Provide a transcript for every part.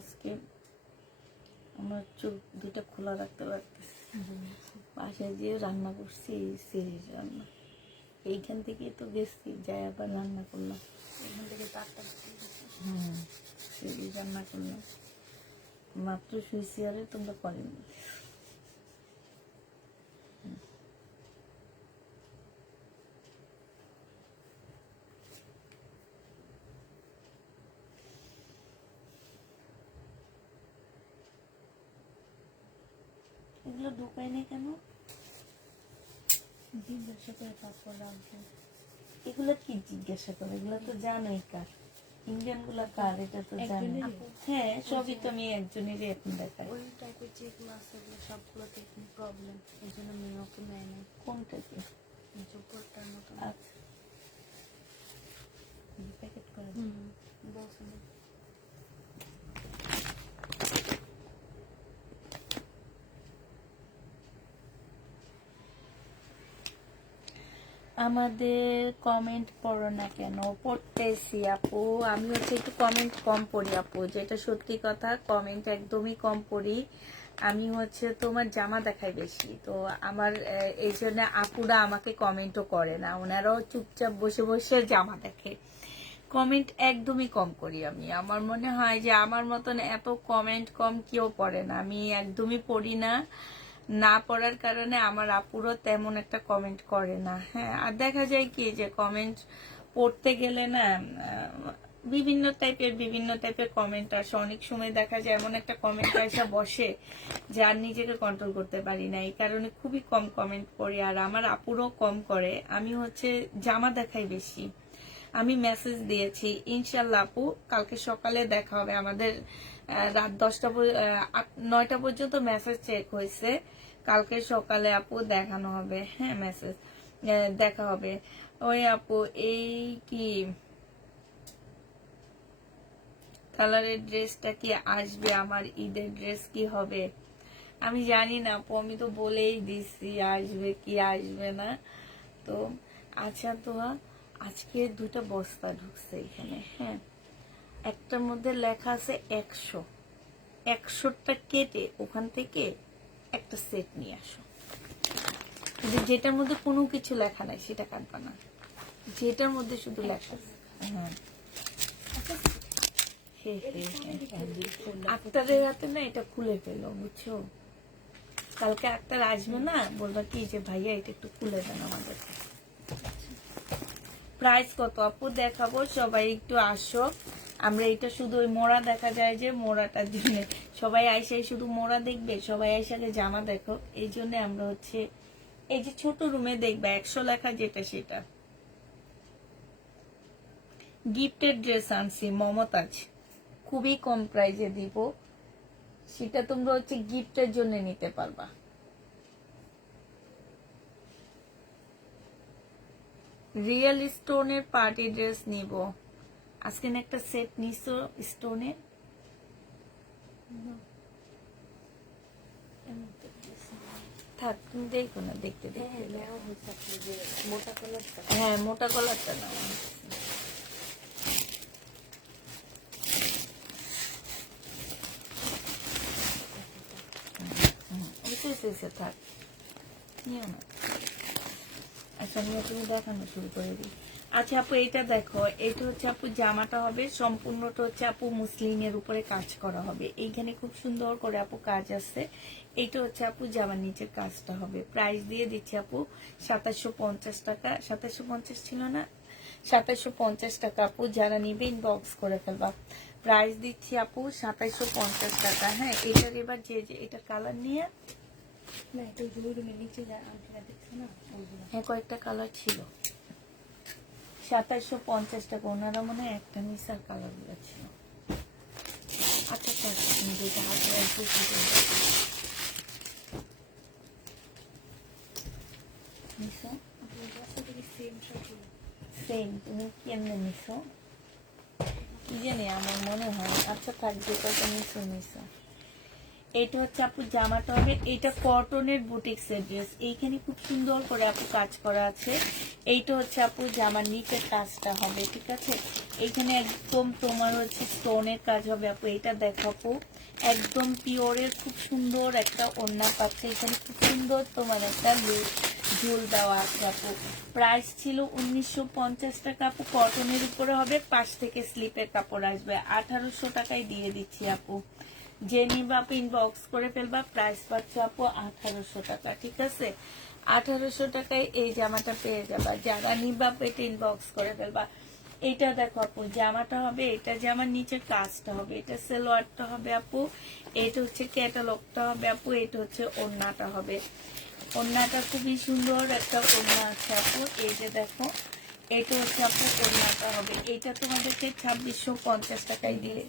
আজকে আমার চোখ দুটা খোলা রাখতে লাগতেছে। বাসায় যেয়ে রান্না করছি সিরিজ রান্না, এইখান থেকে তো গেছি যাই আবার রান্না করলাম। এখান থেকে 4টা সিরিজ রান্না করলাম, মাত্র শুয়েছি আরে তোমরা করেনি। এগুলো ঢুকাই নেই কেন? জিজ্ঞাসা করে তারপর রাখবো। এগুলো কি জিজ্ঞাসা করে? এগুলো তো জানোই কার, ইন্ডিয়ান গুলা কার এটা তো জানো। হ্যাঁ সবই তো আমি একজনেরই এখন দেখাই। ওই টাইপের যেগুলো আছে ওগুলো সবগুলোতে প্রবলেম, এই জন্য মেয়েকে নেয় না। কোনটা কি? জোপরটার মতো। আচ্ছা প্যাকেট করে বলছে না। আমাদের কমেন্ট পড়ো না কেন? পড়তেছি আপু, আমি হচ্ছে একটু কমেন্ট কম পড়ি আপু, যেটা সত্যি কথা। কমেন্ট একদমই কম পড়ি আমি। হচ্ছে তোমার জামা দেখাই বেশি, তো আমার এই জন্য আপুরা আমাকে কমেন্টও করে না, ওনারাও চুপচাপ বসে বসে জামা দেখে। কমেন্ট একদমই কম করি আমি। আমার মনে হয় যে আমার মতন এত কমেন্ট কম কেউ পড়ে না, আমি একদমই পড়ি না। না পড়ার কারণে আমার আপুরও তেমন একটা কমেন্ট করে না। হ্যাঁ, আর দেখা যায় কি যে কমেন্ট পড়তে গেলে না বিভিন্ন টাইপের কমেন্ট আসে। অনেক সময় দেখা যায় এমন একটা কমেন্ট আসা বসে যে আর নিজেকে কন্ট্রোল করতে পারি না। এই কারণে খুবই কম কমেন্ট পড়ি, আর আমার আপুরও কম করে। আমি হচ্ছে জামা দেখাই বেশি। আমি মেসেজ দিয়েছি, ইনশাল্লাহ আপু কালকে সকালে দেখা হবে আমাদের। রাত 9টা পর্যন্ত মেসেজ চেক হয়েছে, কালকে সকালে আপু দেখানো হবে। হ্যাঁ মেসেজ দেখা হবে। ওই আপু এই কি কালারের ড্রেসটা কি আসবে? আমার ঈদের ড্রেস কি হবে আমি জানি না আপু, আমি তো বলেই দিছি আসবে কি আসবে না। তো আচ্ছা তো আজকে 2টা বস্তা ঢুকছে এখানে। হ্যাঁ, একটার মধ্যে লেখা আছে 100টা কেটে ওখান থেকে একটা সেট নিয়ে আসো। যেটার মধ্যে কোনো কিছু লেখা নাই সেটা কাটবা না, যেটার মধ্যে শুধু লেখা আছে। আক্তারের হাতে না এটা খুলে ফেলো, বুঝছো? কালকে আক্তার আসবে না, বলবা কি যে ভাইয়া এটা একটু খুলে দেন আমাদের। প্রাইস কত আপু দেখাবো, সবাই একটু আসো। আমরা এটা শুধু ওই মোড়া দেখা যায় যে মোড়াটার জন্য সবাই আইসাই শুধু মোড়া দেখবে, সবাই আইসাকে জামা দেখো, এই জন্য আমরা হচ্ছে এই যে ছোট রুমে দেখবে 100 লেখা যেটা সেটা। গিফটের ড্রেস আনছি মমতাজ, খুবই কম প্রাইজে দিব, সেটা তোমরা হচ্ছে গিফটের জন্য নিতে পারবা। রিয়েল স্টোনের পার্টি ড্রেস নিব। আজকে না একটা সেট নিছো স্টোনের? থাক তুমি দেখো না, দেখতে দেখতে। হ্যাঁ মোটা কলারটা না থাক, নিও না। আচ্ছা নিয়ে তুমি দেখানো শুরু করে দিই। আচ্ছা আপু এটা দেখো, এটা হচ্ছে আপু জামাটা হবে সম্পূর্ণটা হচ্ছে আপু মুসলিনের উপরে কাজ করা হবে। এইখানে খুব সুন্দর করে আপু কাজ আছে। এইটা হচ্ছে আপু জামার নিচের কাজটা হবে। প্রাইস দিয়ে দিচ্ছি আপু 2750 টাকা। 2750 ছিল না, 2750 টাকা আপু। যারা নিবে ইনবক্স করে ফেলবা। প্রাইস দিচ্ছি আপু 2750 টাকা। হ্যাঁ এটার এবার যে এটা কালার নিয়ে হ্যাঁ কয়েকটা কালার ছিল। 2750 টাকা। ওনারা মনে হয় একটা মিসার কালার গুলো ছিল। আচ্ছা তুমি যেটা হাতে রাখবো সেম, তুমি কেমনে নিছো কি জানি আমার মনে হয়। আচ্ছা থাক, যেটা নিছো নিছো। এটা হচ্ছে আপু জামাটা হবে, এটা কটনের বুটিক্সের ড্রেস, এইখানে খুব সুন্দর করে আপু কাজ করা আছে। এইটা হচ্ছে আপু জামার নিচের কাজটা হবে, ঠিক আছে। এইখানে একদম তোমার হচ্ছে স্টোনের কাজ হবে আপু। এটা দেখো আপু, একদম পিওরের খুব সুন্দর একটা ওড়না পাচ্ছে। এখানে খুব সুন্দর তোমার একটা ঝুল দেওয়া আছে আপু। প্রাইস ছিল 1950 টাকা আপু, কটনের উপরে হবে, পাশ থেকে স্লিপের কাপড় আসবে। 1800 টাকায় দিয়ে দিচ্ছি আপু। যে নিবা আপু ইনবক্স করে ফেলবা, প্রাইস পাচ্ছ আপু 1800 টাকা, ঠিক আছে। 1800 টাকায় এই জামাটা পেয়ে যাবা। যারা নিবা আপু এটা ইনবক্স করে ফেলবা। এটা দেখো আপু, জামাটা হবে, এটা জামার নিচে কাজটা হবে, এটা সালোয়ারটা হবে আপু, এটা হচ্ছে ক্যাটালগটা হবে আপু, এটা হচ্ছে ওড়নাটা হবে। ওড়নাটা খুবই সুন্দর একটা ওড়না আছে আপু। এই যে দেখো, এটা হচ্ছে আপু ওড়নাটা হবে। এটা তোমাদেরকে 2650 টাকায় দিয়ে,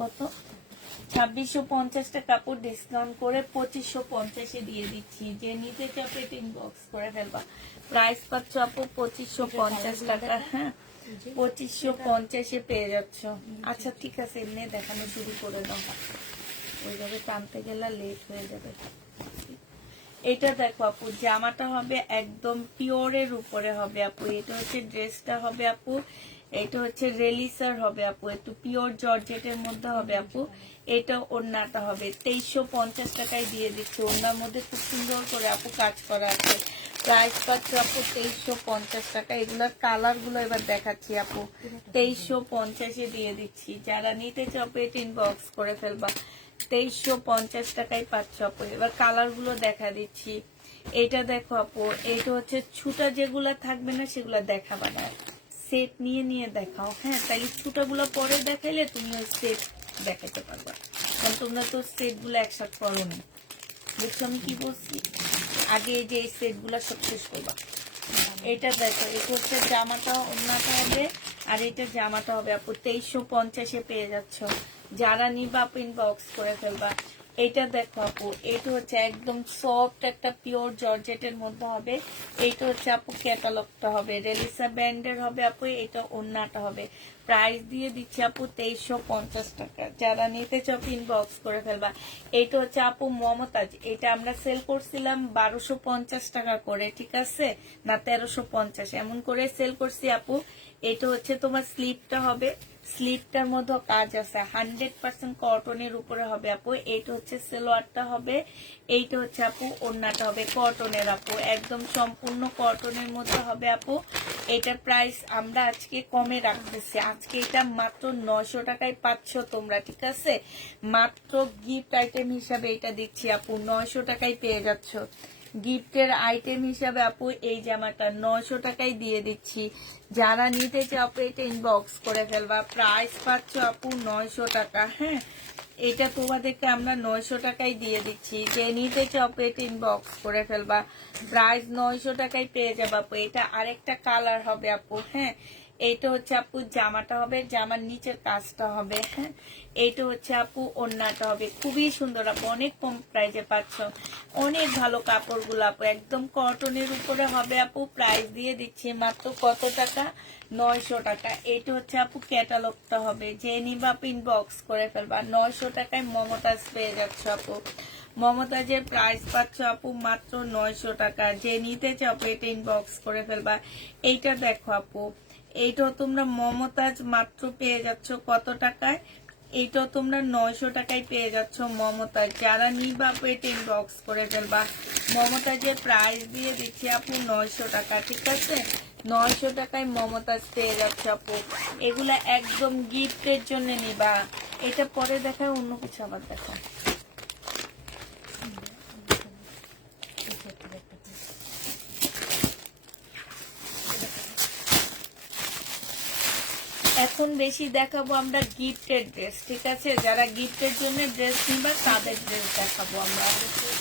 কত 2650 টাকা কাপড় ডিসকাউন্ট করে 2550 দিয়ে দিচ্ছি। যে নিতে চাপে ইনবক্স করে ফেলবা। প্রাইস পাচ্ছ আপু 2550 টাকা, হ্যাঁ 2550 পেয়ে যাচ্ছ। আচ্ছা ঠিক আছে, এমনি দেখানো শুরু করে দাও, ওইভাবে টানতে গেলে লেট হয়ে যাবে। এটা দেখো আপু, জামাটা হবে একদম পিওরের উপরে হবে আপু। এটা হচ্ছে ড্রেসটা হবে আপু, এটা হচ্ছে রেলিসার হবে আপু, একটু পিওর জর্জেটের মধ্যে হবে আপু। এটা ওড়নাটা হবে 2350 টাকায় দিয়ে দিচ্ছে। ওড়নার মধ্যে খুব সুন্দর করে আপু কাজ করা আছে। প্রাইস পাচ্ছ আপু 2350 টাকা। এগুলোর কালার গুলো এবার দেখাচ্ছি আপু, 2350 দিয়ে দিচ্ছি। যারা নিতে চাপে এটা ইনবক্স করে ফেলবা। 2350 টাকায় পাচ্ছ আপু। এবার কালার গুলো দেখা দিচ্ছি। এটা দেখো আপু, এটা হচ্ছে ছুটা যেগুলা থাকবে না সেগুলা দেখাবা না, সেট নিয়ে নিয়ে দেখাও, হ্যাঁ। তাই ছুটাগুলো পরে দেখাইলে তুমি ওই সেট দেখাতে পারবা, কারণ তোমরা তো সেট গুলো একসাথে করো নি। বুঝছো আমি কি বলছি? আগে এই যে এই সেট গুলা সব শেষ করবা। এটা দেখো, এটা হচ্ছে জামাটা, ওড়নাটা হবে, আর এটা জামাটা হবে আপু। 2350 পেয়ে যাচ্ছ। যারা নিবা আপু ইনবক্স করে ফেলবা। এটা দেখো আপু, এটা হচ্ছে একদম সফট একটা পিওর জর্জেটের মধ্যে হবে। এইটা হচ্ছে আপু ক্যাটালগটা হবে, রেলিসা ব্র্যান্ডের হবে আপু। এটা ওড়নাটা হবে। প্রাইস দিয়ে দিচ্ছি আপু 2350 টাকা। যারা নিতে চাও ইনবক্স করে ফেলবা। এইটা হচ্ছে আপু মমতাজ, এটা আমরা সেল করছিলাম 1250 টাকা করে, ঠিক আছে, না 1350 এমন করে সেল করছি আপু। এটা হচ্ছে তোমার স্লিপটা হবে, স্লিপটার মধ্যে কাজ আছে, 100% কটনের উপরে হবে আপু। এইটা হচ্ছে সালোয়ারটা হবে, এইটা হচ্ছে আপু ওড়নাটা হবে কটনের আপু, একদম সম্পূর্ণ কটনের মধ্যে হবে আপু। এটার প্রাইস আমরা আজকে কমে রাখতেছি, আজকে এটা মাত্র 900 টাকায় পাচ্ছ তোমরা, ঠিক আছে। মাত্র গিফট আইটেম হিসাবে এটা দিচ্ছি আপু, 900 টাকায় পেয়ে যাচ্ছ। গিফটের আইটেম হিসাবে আপু এই জামাটা 900 টাকায় দিয়ে দিচ্ছি। যারা নিতে চাও আপু এটা ইনবক্স করে ফেলবা। প্রাইস পাচ্ছ আপু 900 টাকা, হ্যাঁ। এটা তোমাদেরকে আমরা 900 টাকায় দিয়ে দিচ্ছি। যে নিতে চাও আপু এটা ইনবক্স করে ফেলবা। প্রাইস 900 টাকায় পেয়ে যাবে আপু। এটা আরেকটা কালার হবে আপু, হ্যাঁ। এইটা হচ্ছে আপু জামাটা হবে, জামার নিচের কাজটা হবে, হ্যাঁ। এইটা হচ্ছে আপু ওড়নাটা হবে, খুবই সুন্দর আপু, অনেক কম প্রাইসে পাচ্ছ। অনেক ভালো কাপড়গুলো আপু, একদম কটনের উপরে হবে আপু। প্রাইস দিয়ে দিচ্ছি মাত্র কত টাকা, 900 টাকা। এইটা হচ্ছে আপু ক্যাটালগটা হবে, যে নিবা আপু ইনবক্স করে ফেলবা। 900 টাকায় মমতাজ পেয়ে যাচ্ছ আপু। মমতাজের প্রাইস পাচ্ছ আপু মাত্র 900 টাকা। যে নিতে চাও আপু এটা ইনবক্স করে ফেলবা। এইটা দেখো আপু, এইটাও তোমরা মমতাজ মাত্র পেয়ে যাচ্ছ কত টাকায়, এইটাও তোমরা 900 টাকায় পেয়ে যাচ্ছ মমতাজ। যারা নিবা আপু এটা ইনবক্স করে ফেলবা। মমতাজের প্রাইস দিয়ে দিচ্ছি আপু 900 টাকা, ঠিক আছে। 900 টাকায় মমতাজ পেয়ে যাচ্ছে আপু। এগুলা একদম গিফটের জন্য নিবা। এটা পরে দেখায়, অন্য কিছু আবার দেখো। এখন বেশি দেখাবো আমরা গিফটের ড্রেস, ঠিক আছে। যারা গিফটের জন্য ড্রেস নিবা তাদের ড্রেস দেখাবো আমরা,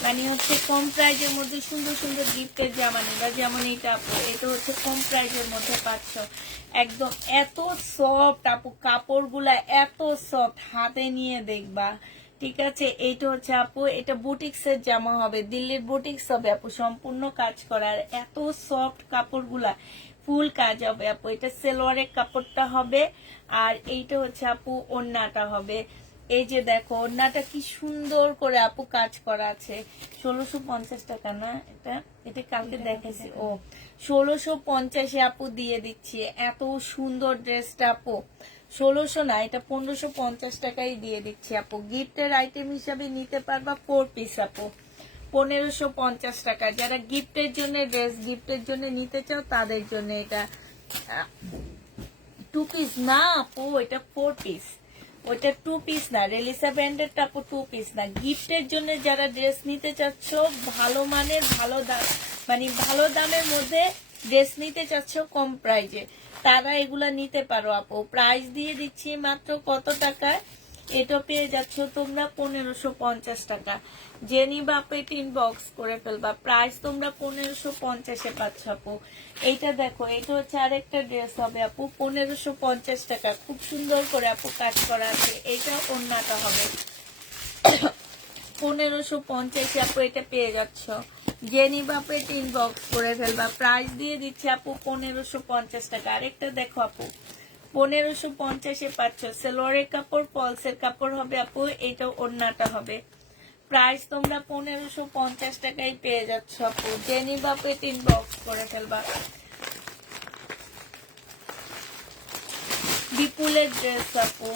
মানে হচ্ছে কম প্রাইজের মধ্যে সুন্দর সুন্দর গিফটের জামা নিবা। যেমন এটা আপু, এটা হচ্ছে কম প্রাইজের মধ্যে পাচ্ছ, একদম এত সফট আপু, কাপড়গুলা এত সফট, হাতে নিয়ে দেখবা, ঠিক আছে। এইটা হচ্ছে আপু, এটা বুটিক্সের জামা হবে, দিল্লির বুটিক্স হবে আপু, সম্পূর্ণ কাজ করার, এত সফট কাপড়গুলা, ফুল কাজ হবে আপু। এটা সালোয়ারের কাপড়টা হবে, আর এইটা হচ্ছে আপু ওড়নাটা হবে। এই যে দেখো ওড়নাটা কি সুন্দর করে আপু কাজ করা আছে। 1650 টাকা না এটা? এটা কালকে দেখাইছি। ও 1650 আপু দিয়ে দিচ্ছি। এত সুন্দর ড্রেসটা আপু। 1600 না, এটা 1550 টাকাই দিয়ে দিচ্ছি আপু। গিফটের আইটেম হিসাবে নিতে পারবা 4 পিস আপু। 1550 টাকা। যারা গিফটের জন্য ড্রেস গিফটের জন্য নিতে চাও তাদের জন্য এটা 2 পিস না আপু, এটা 4 পিস। ওইটা 2 পিস না, রেলিসা ব্র্যান্ডের আপু 2 পিস না। গিফটের জন্য যারা ড্রেস নিতে চাচ্ছ, ভালো মানের ভালো দাম মানে ভালো দামের মধ্যে ড্রেস নিতে চাচ্ছ কম প্রাইজে, তারা এগুলা নিতে পারো আপু। প্রাইস দিয়ে দিচ্ছি মাত্র কত টাকায়? এটা পেয়ে যাচ্ছ তোমরা 1550 টাকা। যে নিবা আপু এটা ইনবক্স করে ফেলবা। প্রাইস তোমরা 1550-এ পাচ্ছ আপু। এইটা দেখো, এটা হচ্ছে আরেকটা ড্রেস হবে আপু 1550 টাকা। খুব সুন্দর করে আপু কাজ করা আছে। এটা ওড়নাটা হবে 1550 আপু। এটা পেয়ে যাচ্ছ। যে নিবা আপু এটা ইনবক্স করে ফেলবা। প্রাইস দিয়ে দিচ্ছে আপু 1550 টাকা। আরেকটা দেখো আপু 1550-এ পাচ্ছ। সেলোয়ারের কাপড়, ফলসের কাপড় হবে আপু। এটা ওড়নাটা হবে। প্রাইস তোমরা 1550 টাকায় পেয়ে যাচ্ছ আপু। যে নিবা আপু এটা ইনবক্স করে ফেলবা। বিপুলের ড্রেস আপু,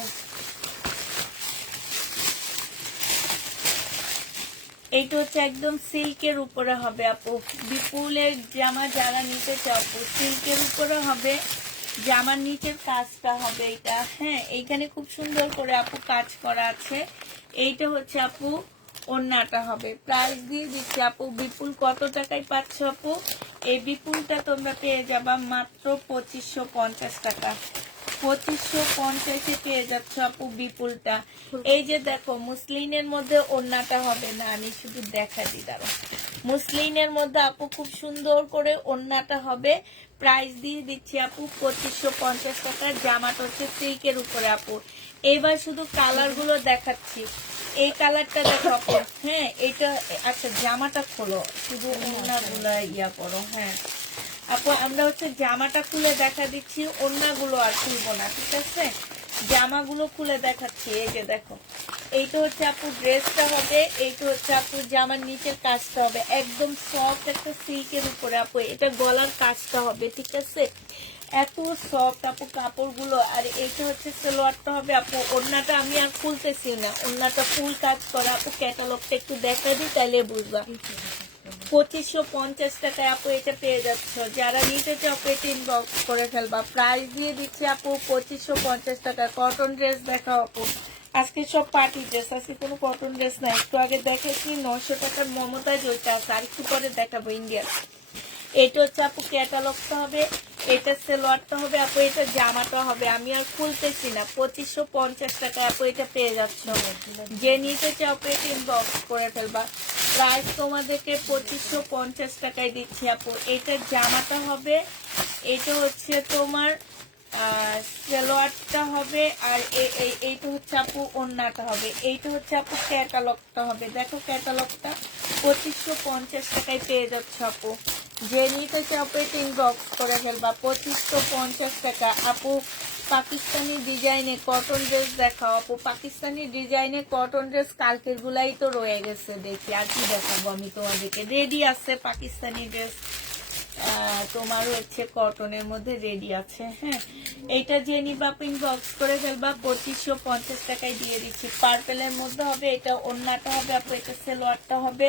এইটা হচ্ছে একদম সিল্কের উপরে হবে আপু। বিপুলের জামা যারা নিতে চাও আপু, সিল্কের উপরে হবে। জামার নিচের কাজটা হবে এটা, হ্যাঁ এইখানে খুব সুন্দর করে আপু কাজ করা আছে। এইটা হচ্ছে আপু ওড়নাটা হবে। প্রাইস দিয়ে দিচ্ছি আপু। বিপুল কত টাকায় পাচ্ছ আপু? এই বিপুলটা তোমরা পেয়ে যাবা মাত্র 2550 টাকা। 2550-এ পেয়ে যাচ্ছ আপু বিপুলটা। এই যে দেখো মুসলিনের মধ্যে ওড়নাটা হবে না, আমি শুধু দেখা দিই দাঁড়ো। মুসলিনের মধ্যে আপু খুব সুন্দর করে ওড়নাটা হবে। প্রাইস দিয়ে দিচ্ছি আপু 2550 টাকা। জামাটা হচ্ছে সিল্কের উপরে আপু। এবার শুধু কালার গুলো দেখাচ্ছি। এই কালারটা দেখো আপু, হ্যাঁ এটা আচ্ছা জামাটা খোলো, শুধু ওড়নাগুলো ইয়া করো। হ্যাঁ আপু আমরা হচ্ছে জামাটা খুলে দেখা দিচ্ছি, ওড়নাগুলো আর খুলবো না, ঠিক আছে? জামাগুলো খুলে দেখাচ্ছি। এই যে দেখো, এইটা হচ্ছে আপু ড্রেসটা হবে। এইটা হচ্ছে আপু জামার নিচের কাজটা হবে একদম সফট একটা সিল্কের উপরে আপু। এটা গলার কাজটা হবে, ঠিক আছে? এত সফট আপু কাপড়গুলো। আর এইটা হচ্ছে সালোয়ারটা হবে আপু। ওড়নাটা আমি আর খুলতেছি না, ওড়নাটা ফুল কাজ করা আপু। ক্যাটালগটা একটু দেখা দিই তাহলে বুঝবা। 2550 টাকায় আপু এটা পেয়ে যাচ্ছ। যারা নিতে চাও এটা ইনবক্স করে ফেলবা। প্রাইস দিয়ে দিচ্ছি আপু 2550 টাকা। কটন ড্রেস দেখাও আপু। আজকে সব পার্টি ড্রেস, আজকে কোনো কটন ড্রেস নাই। একটু আগে দেখেছি 900 টাকার মমতাজ, ওইটা আছে। আর একটু পরে দেখাবো ইন্ডিয়ান। এটা হচ্ছে আপু ক্যাটালগটা হবে। এটা সালোয়ারটা হবে আপু। এটা জামাটা হবে। আমি আর খুলতেছি না। 2550 টাকা আপু এটা পেয়ে যাচ্ছ। যে নিতে চাও আপু এটা ইনবক্স করে ফেলবা। প্রাইস তোমাদেরকে 2550 টাকায় দিচ্ছি আপু। এটা জামাটা হবে। এটা হচ্ছে তোমার সালোয়ারটা হবে। আর এইটা হচ্ছে আপু ওড়নাটা হবে। এইটা হচ্ছে আপু ক্যাটালগটা হবে। দেখো ক্যাটালগটা 2550 টাকায় পেয়ে যাচ্ছে আপু। যে নিতে চাও আপু এটা ইনবক্স করে ফেলবা। 2550 টাকা আপু। পাকিস্তানি ডিজাইনে কটন ড্রেস দেখাও আপু। পাকিস্তানি ডিজাইনে কটন ড্রেস কালকের গুলাই তো রয়ে গেছে। দেখি আর কি দেখাবো আমি তোমাদেরকে। রেডি আছে পাকিস্তানি ড্রেস, তোমার হচ্ছে কটনের মধ্যে রেডি আছে। হ্যাঁ এইটা যে নিবা ইনবক্স করে ফেলবা। 2550 টাকায় দিয়ে দিচ্ছি। পার্পেলের মধ্যে হবে। এটা ওড়নাটা হবে আপু। এটা সালোয়ারটা হবে।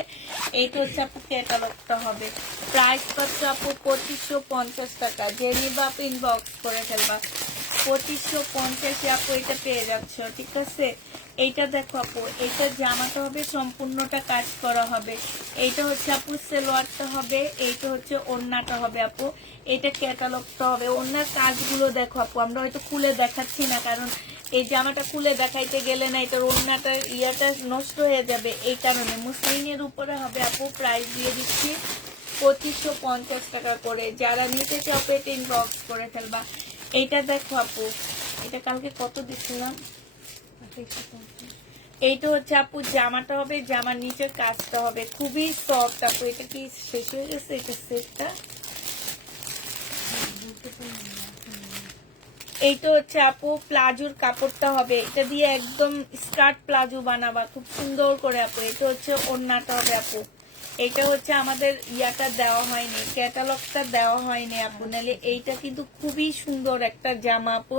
এইটা হচ্ছে আপু ক্যাটালগটা হবে। প্রাইস পাচ্ছ আপু 2550 টাকা। যে নিবা ইনবক্স করে ফেলবা। 2550 আপু এটা পেয়ে যাচ্ছ, ঠিক আছে? এইটা দেখো আপু, এইটা জামাটা হবে সম্পূর্ণটা কাজ করা হবে। এইটা হচ্ছে আপু সালোয়ারটা হবে। এইটা হচ্ছে ওড়নাটা হবে আপু। এটা ক্যাটালগটা হবে। ওড়নার কাজগুলো দেখো আপু। আমরা হয়তো খুলে দেখাচ্ছি না, কারণ এই জামাটা খুলে দেখাইতে গেলে না এটার ওড়নাটা ইয়াটা নষ্ট হয়ে যাবে, এই কারণে। মুসলিনের উপরে হবে আপু। প্রাইস দিয়ে দিচ্ছি 2550 টাকা করে। যারা নিতে চাও এটা ইনবক্স করে ফেলবা। এইটা দেখো আপু, এটা কালকে কত দিচ্ছিলাম? এইটা হচ্ছে আপু জামাটা হবে। জামার নিচের কাজটা হবে খুবই সফট আপু। এটা কি শেষ হয়ে গেছে? এটা সেটটা এইটা হচ্ছে আপু প্লাজোর কাপড়টা হবে, এটা দিয়ে একদম স্কার্ট প্লাজো বানাবা খুব সুন্দর করে আপু। এটা হচ্ছে ওড়নাটা হবে আপু। এটা হচ্ছে আমাদের ইয়াটা দেওয়া হয়নি, ক্যাটালগটা দেওয়া হয়নি আপু, নাহলে এইটা কিন্তু খুবই সুন্দর একটা জামা আপু।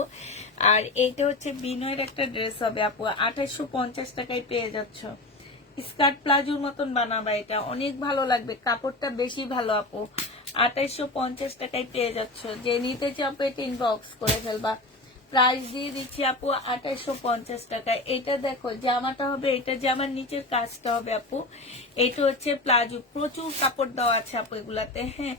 আর এইটা হচ্ছে বিনয়ের একটা ড্রেস হবে আপু, 2850 টাকায় পেয়ে যাচ্ছ। স্কার্ট প্লাজোর মতন বানাবা, এটা অনেক ভালো লাগবে, কাপড়টা বেশি ভালো আপু। 2850 টাকায় পেয়ে যাচ্ছ। যে নিতে চাপো এটা ইনবক্স করে ফেলবা। প্রাইস দিয়ে দিচ্ছি আপু 2850 টাকায়। এটা দেখো জামাটা হবে, এটা জামার নিচের কাজটা হবে আপু। এটা হচ্ছে প্লাজো, প্রচুর কাপড় দেওয়া আছে আপু এগুলাতে। হ্যাঁ,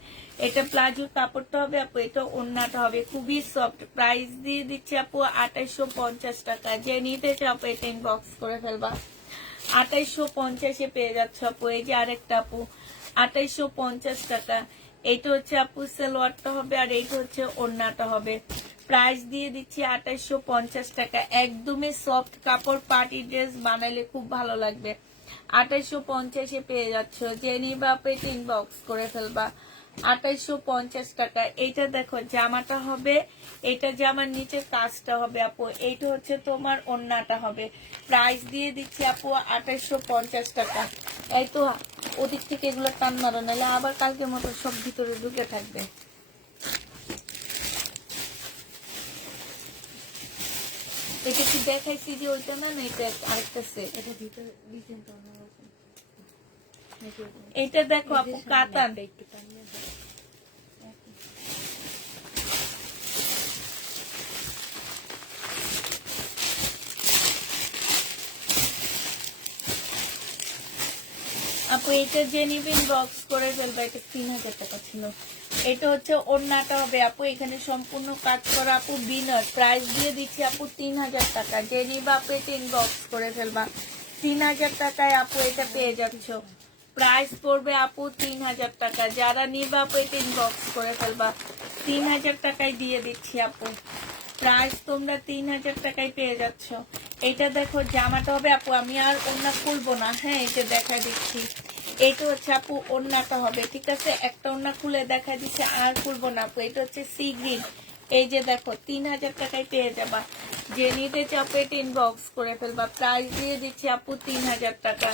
এটা প্লাজোর কাপড়টা হবে আপু, এটা ওড়নাটা হবে খুবই সফট। প্রাইস দিয়ে দিচ্ছি আপু 2850 টাকা। যে নিতে চাপো এটা ইনবক্স করে ফেলবা। 2850-এ পেয়ে যাচ্ছে আপু। এই যে আরেকটা আপু, 2850 টাকা। এইটা হচ্ছে আপু সালোয়ারটা হবে, আর এইটা হচ্ছে ওড়নাটা হবে। প্রাইস দিয়ে দিচ্ছি 2850 টাকা। একদমই সফট কাপড়, পার্টি ড্রেস বানাইলে খুব ভালো লাগবে। 2850-এ পেয়ে যাচ্ছ। যে নিবা আপু এটা ইনবক্স করে ফেলবা। 2850 টাকা। এইটা দেখো জামাটা হবে, এটা জামার নিচের কাজটা হবে আপু। এইটা হচ্ছে তোমার ওড়নাটা হবে। প্রাইস দিয়ে দিচ্ছি আপু 2850 টাকা। এই তো ওদিক থেকে এগুলো টান মারো, নাহলে আবার কালকের মতো সব ভিতরে ঢুকে থাকবে। এটা কি দেখাইছি যে ওইটা না, এটা আরেকটা সেট। এটা ভিতরে ডিজাইনটা অন্যরকম। এটা দেখো আপু কাতান। একটু টানিয়ে দাও। আপু এটা যে নিবেন বক্স করে ফেলবা। এটা 3000 টাকা ছিল। এটা হচ্ছে ওড়নাটা হবে আপু, এখানে সম্পূর্ণ কাজ করা আপু বিনার। প্রাইস দিয়ে দিচ্ছি আপু 3000 টাকা। যে নিবা আপু এটা ইনবক্স করে ফেলবা। 3000 টাকায় আপু এটা পেয়ে যাচ্ছ। প্রাইস পড়বে আপু 3000 টাকা। যারা নিবা আপু এটা ইনবক্স করে ফেলবা। 3000 টাকায় দিয়ে দিচ্ছি আপু। প্রাইস তোমরা 3000 টাকায় পেয়ে যাচ্ছ। এটা দেখো জামাটা হবে আপু, আমি আর ওড়না খুলবো না। হ্যাঁ, এটা দেখা দিচ্ছি। এটা হচ্ছে আপু ওড়নাটা হবে, ঠিক আছে। একটা ওড়না খুলে দেখা দিচ্ছে, আর খুলবো না আপু। এটা হচ্ছে সি গ্রিন। এই যে দেখো 3000 টাকায় পেয়ে যাবা। যে নিতে চাপো এটা ইনবক্স করে ফেলবা। প্রাইস দিয়ে দিচ্ছি আপু 3000 টাকা।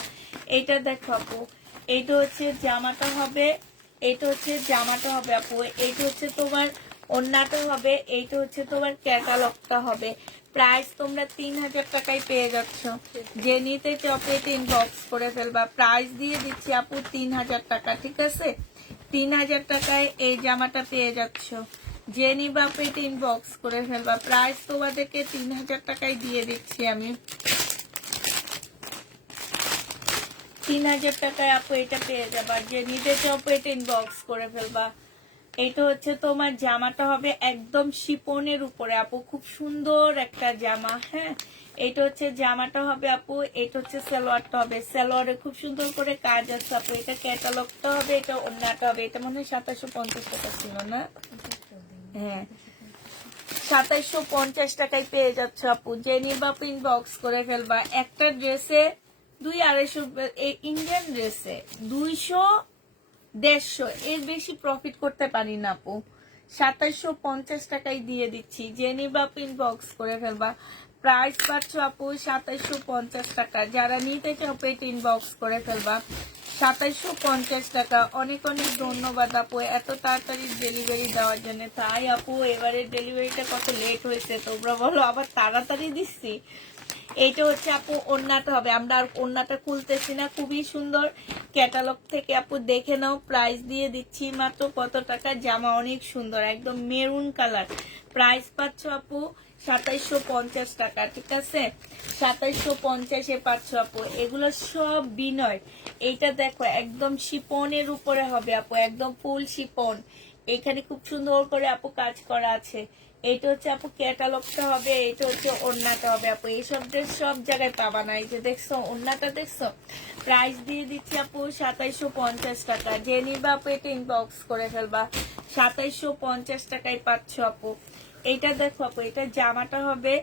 এটা দেখো আপু, এইটা হচ্ছে জামাটা হবে, এইটা হচ্ছে জামাটা হবে আপু। এইটা হচ্ছে তোমার ওড়নাটা হবে, এইটা হচ্ছে তোমার ক্যাটালগটা হবে। প্রাইস তোমরা 3000 টাকায় পেয়ে যাচ্ছ। যে নিতে চাপো এটা ইনবক্স করে ফেলবা। প্রাইস দিয়ে দিচ্ছি আপু 3000 টাকা, ঠিক আছে। 3000 টাকায় এই জামাটা পেয়ে যাচ্ছ। যে নিবা আপু এটা ইনবক্স করে ফেলবা। প্রাইস তোমাদেরকে 3000 টাকায় দিয়ে দিচ্ছি আমি। 3000 টাকায় আপু এটা পেয়ে যাবা। যে নিতে চাপো এটা ইনবক্স করে ফেলবা। এটা হচ্ছে তোমার জামাটা হবে একদম শিপনের উপরে আপু, খুব সুন্দর একটা জামা। হ্যাঁ, এটা হচ্ছে জামাটা হবে আপু। এটা হচ্ছে সালোয়ারটা হবে, সালোয়ারে খুব সুন্দর করে কাজ আছে আপু। এটা ক্যাটালগটা হবে, এটা ওড়নাটা হবে। এটা মনে হয় 2750 টাকা ছিল না? হ্যাঁ, 2750 টাকায় পেয়ে যাচ্ছ আপু। যে নিবা আপু ইনবক্স করে ফেলবা। একটা ড্রেসে 200-250, ইন্ডিয়ান ড্রেসে 200-150 এর বেশি প্রফিট করতে পারি না আপু। 2750 টাকায় দিয়ে দিচ্ছি। যে নিবা আপু ইনবক্স করে ফেলবা। প্রাইস পাচ্ছ আপু 2750 টাকা। যারা নিতে চাও এটা ইনবক্স করে ফেলবা। 2750 টাকা। অনেক অনেক ধন্যবাদ আপু এত তাড়াতাড়ি ডেলিভারি দেওয়ার জন্য। তাই আপু এবারে ডেলিভারিটা কত লেট হয়েছে, তোমরা বলো আবার তাড়াতাড়ি দিচ্ছি। এইটা হচ্ছে আপু ওড়নাটা হবে। আমরা আর ওড়নাটা খুলতেছি না, খুবই সুন্দর। ক্যাটালগ থেকে আপু দেখে নাও। প্রাইস দিয়ে দিচ্ছি মাত্র কত টাকা। জামা অনেক সুন্দর, একদম মেরুন কালার। প্রাইস পাচ্ছ আপু 2750 টাকা, ঠিক আছে। 2750-এ পাচ্ছ আপু। এগুলো সব বিনয়। এইটা দেখো একদম শিপনের উপরে হবে আপু, একদম ফুল শিপন। এখানে খুব সুন্দর করে আপু কাজ করা আছে। এইটা হচ্ছে আপু ক্যাটালগটা হবে, এইটা হচ্ছে ওড়নাটা হবে আপু। এইসব ড্রেস সব জায়গায় পাবা না। এই যে দেখছো ওড়নাটা দেখছো। প্রাইস দিয়ে দিচ্ছি আপু 2750 টাকা। যে নিবা আপু এটা ইনবক্স করে ফেলবা। 2750 টাকায় পাচ্ছ আপু। এইটা দেখো আপু, এটা জামাটা হবে।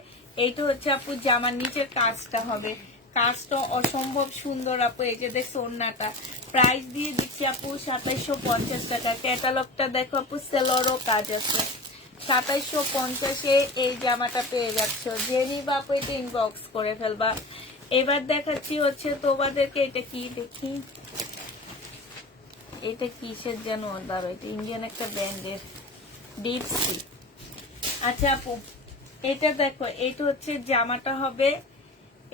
এইটা হচ্ছে আপু জামার নিচের কাজটা হবে। কাজটা অসম্ভব সুন্দর আপু। এই যে দেখছো ওড়নাটা। প্রাইস দিয়ে দিচ্ছি আপু 2750 টাকা। ক্যাটালগটা দেখো আপু, সেলোরও কাজ আছে। 2750-এ এই জামাটা পেয়ে যাচ্ছ। জেনি বাপু এটা ইনবক্স করে ফেলবা। এবার দেখাচ্ছি হচ্ছে তোমাদেরকে, এটা কি দেখি, এটা কিসের যেন দাঁড়ো, এটা ইন্ডিয়ান একটা ব্র্যান্ডের ডিপসি। আচ্ছা আপু এটা দেখো, এটা হচ্ছে জামাটা হবে,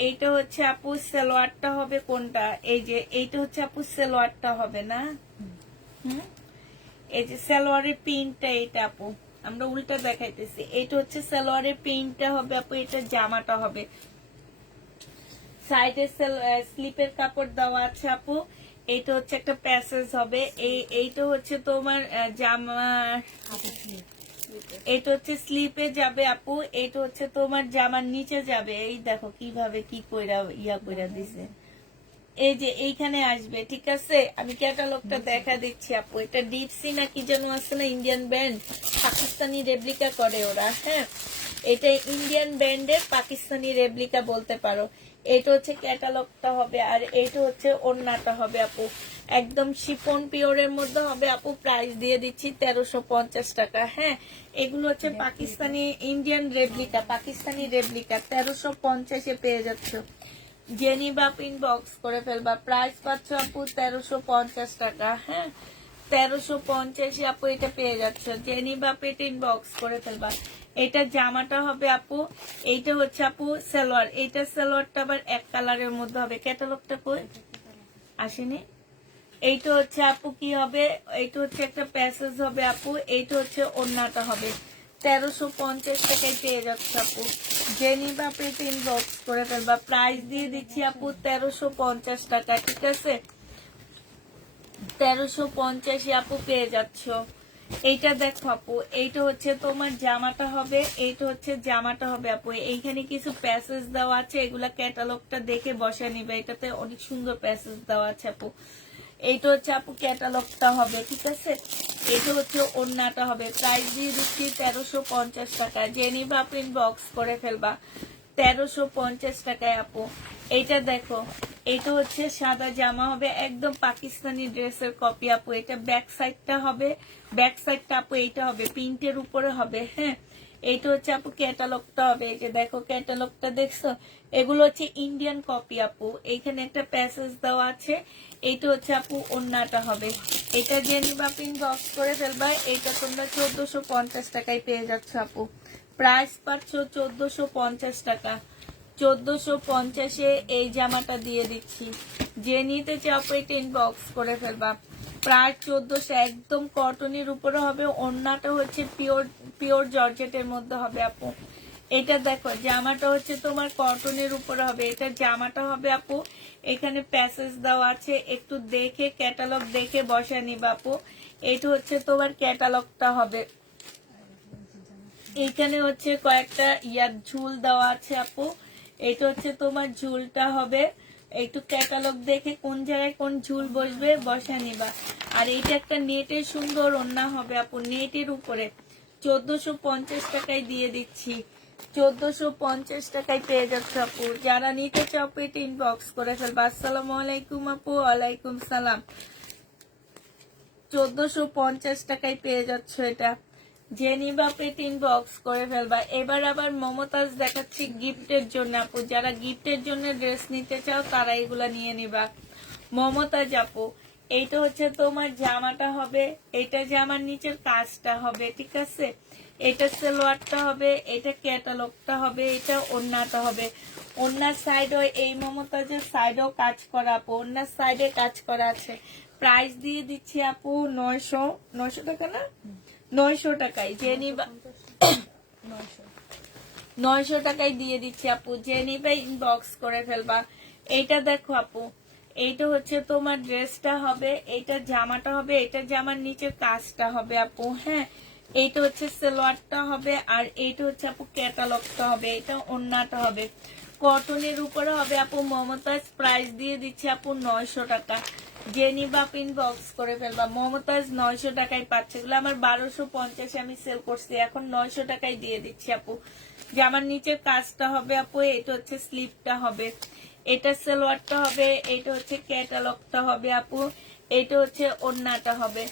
এইটা হচ্ছে আপু সালোয়ারটা হবে কোনটা, এই যে এইটা হচ্ছে আপু সালোয়ারটা হবে না, এই যে সালোয়ারের প্রিন্টটা, এটা আপু আমরা উল্টা দেখাইতেছি, এটা হচ্ছে সালোয়ারের প্রিন্টটা হবে আপু, এটা জামাটা হবে। সাইডে স্লিপের কাপড় দেওয়া আছে আপু, এইটা হচ্ছে একটা প্যাসেজ হবে, এইটা হচ্ছে তোমার জামার, এটা হচ্ছে স্লিপে যাবে আপু, এটা হচ্ছে তোমার জামার নিচে যাবে। এই দেখো কিভাবে কি কইরা ইয়া কইরা দিছে, এই যে এইখানে আসবে, ঠিক আছে। আমি ক্যাটালগটা দেখা দিচ্ছি আপু, এটা ডিপসি না কি যেন আছে না, ইন্ডিয়ান ব্র্যান্ড, পাকিস্তানি রেপ্লিকা করে ওরা, হ্যাঁ এটা ইন্ডিয়ান ব্র্যান্ডের পাকিস্তানি রেপ্লিকা বলতে পারো। এটা হচ্ছে ক্যাটালগটা হবে, আর এটা হচ্ছে ওড়নাটা হবে আপু, একদম শিফন পিওরের মধ্যে হবে আপু। প্রাইস দিয়ে দিচ্ছি 1350 টাকা। হ্যাঁ এগুলো হচ্ছে Pakistani Indian replica, Pakistani replica 1350-এ পেয়ে যাচ্ছ। জেনি বাপ ইনবক্স করে ফেলবা, প্রাইস পাচ্ছ আপু 1350 টাকা। হ্যাঁ 1350 আপু এটা পেয়ে যাচ্ছ। জেনি বাপ এটা ইনবক্স করে ফেলবা। এটা জামাটা হবে আপু, এইটা হচ্ছে আপু সালোয়ার, এইটা সালোয়ারটা আবার এক কালারের মধ্যে হবে। ক্যাটালগটা কই আসেনি, এইটা হচ্ছে আপু কি হবে, এইটা হচ্ছে একটা প্যাসেজ হবে আপু, এইটা হচ্ছে ওড়নাটা হবে। 1350 টাকায় পেয়ে যাচ্ছে আপু। জেনি বাপ এটা ইনবক্স করে ফেলবা, প্রাইস দিয়ে দিচ্ছি আপু 1350 টাকা, ঠিক আছে। 1350 আপু পেয়ে যাচ্ছ। এইটা দেখো আপু, এইটা হচ্ছে তোমার জামাটা হবে, এইটা হচ্ছে জামাটা হবে আপু। এইখানে কিছু প্যাসেজ দেওয়া আছে, এগুলা ক্যাটালগটা দেখে বসা নিবে, এটাতে অনেক সুন্দর প্যাসেজ দেওয়া আছে আপু। এইটা হচ্ছে আপু ক্যাটালগটা হবে, ঠিক আছে। এটা হচ্ছে ওড়নাটা হবে, প্রাইস দিয়ে দিচ্ছি 1350 টাকা। জেনি বাপ ইনবক্স করে ফেলবা, 1350 টাকায় আপু। এইটা দেখো, এটা হচ্ছে সাদা জামা হবে, একদম পাকিস্তানি ড্রেসের কপি আপু। এটা ব্যাক সাইডটা হবে, ব্যাক সাইডটা আপু এইটা হবে, প্রিন্টের উপরে হবে। হ্যাঁ এইটা হচ্ছে আপু ক্যাটালগটা হবে, এই যে দেখো ক্যাটালগটা দেখছো, এগুলো হচ্ছে ইন্ডিয়ান কপি আপু। এইখানে একটা প্যাসেজ দেওয়া আছে, এইটা হচ্ছে আপু ওড়নাটা হবে। এটা জেনি বাপিং বক্স করে ফেলবা, এইটা তোমরা 1450 টাকায় পেয়ে যাচ্ছ আপু। প্রাইস পাচ্ছ 1450 টাকা। 1450-এ এই জামাটা দিয়ে দিচ্ছি। যে নিতে চাও এটা ইনবক্স করে ফেলবা। প্রায় 1400, একদম কটনের উপরে হবে। ওড়নাটা হচ্ছে পিওর পিওর জর্জেটের মধ্যে হবে আপু। এটা দেখো জামাটা হচ্ছে তোমার কটনের উপরে হবে, এটা জামাটা হবে আপু। এখানে প্যাসেজ দেওয়া আছে, একটু দেখে ক্যাটালগ দেখে বসা নিবা আপু। এটা হচ্ছে তোমার ক্যাটালগটা হবে। এইখানে হচ্ছে কয়েকটা ইয়ার ঝুল দেওয়া আছে আপু, এটা হচ্ছে তোমার ঝুলটা হবে। একটু ক্যাটালগ দেখে কোন জায়গায় কোন ঝুল বসবে বসা নিবা। আর এইটা একটা নেটের সুন্দর ওড়না হবে আপু, নেটের উপরে। 1450 টাকায় দিয়ে দিচ্ছি। 1450 টাকায় পেয়ে যাচ্ছ আপু। যারা নিতে চাও এটা ইনবক্স করে ফেলবা। আসসালামু আলাইকুম আপু। ওয়ালাইকুম সালাম। 1450 টাকায় পেয়ে যাচ্ছ এটা। জেনি বা পেট ইনবক্স করে ফেলবা। এবার আবার মমতাজ দেখাচ্ছি গিফটের জন্য আপু। যারা গিফটের জন্য ড্রেস নিতে চাও তারা এগুলা নিয়ে নিবা। মমতাজ আপু, এইটা হচ্ছে তোমার জামাটা হবে, এটা জামার নিচের কাজটা হবে, ঠিক আছে। এটা সালোয়ারটা হবে, এটা ক্যাটালগটা হবে, এটা ওড়নাটা হবে। ওড়নার সাইডও এই মমতাজের সাইডেও কাজ করা আপু, ওড়নার সাইডে কাজ করা আছে। প্রাইস দিয়ে দিচ্ছি আপু 900 টাকা না, 900 টাকায়। যে নিবা 900 টাকায় দিয়ে দিচ্ছি আপু। যে নিবা ইনবক্স করে ফেলবা। এইটা দেখো আপু, এইটা হচ্ছে তোমার ড্রেসটা হবে, এইটা জামাটা হবে, এটা জামার নিচে কাজটা হবে আপু। হ্যাঁ এইটা হচ্ছে সালোয়ারটা হবে, আর এইটা হচ্ছে আপু ক্যাটালগটা হবে, এটা ওড়নাটা হবে। কটনের উপরে হবে আপু মমতাজ। প্রাইস দিয়ে দিচ্ছি আপু 900 টাকা। জেনি বাপ ইনবক্স করে ফেলবা। মমতাজ 900 টাকায় পাচ্ছে, এগুলো আমার 1250 আমি সেল করছি, এখন 900 টাকায় দিয়ে দিচ্ছি আপু। জামার নিচের কাজটা হবে আপু, এটা হচ্ছে স্লিপটা হবে। এটা সালোয়ারটা হবে, এটা হচ্ছে ক্যাটালগটা হবে আপু, এটা হচ্ছে ওড়নাটা হবে।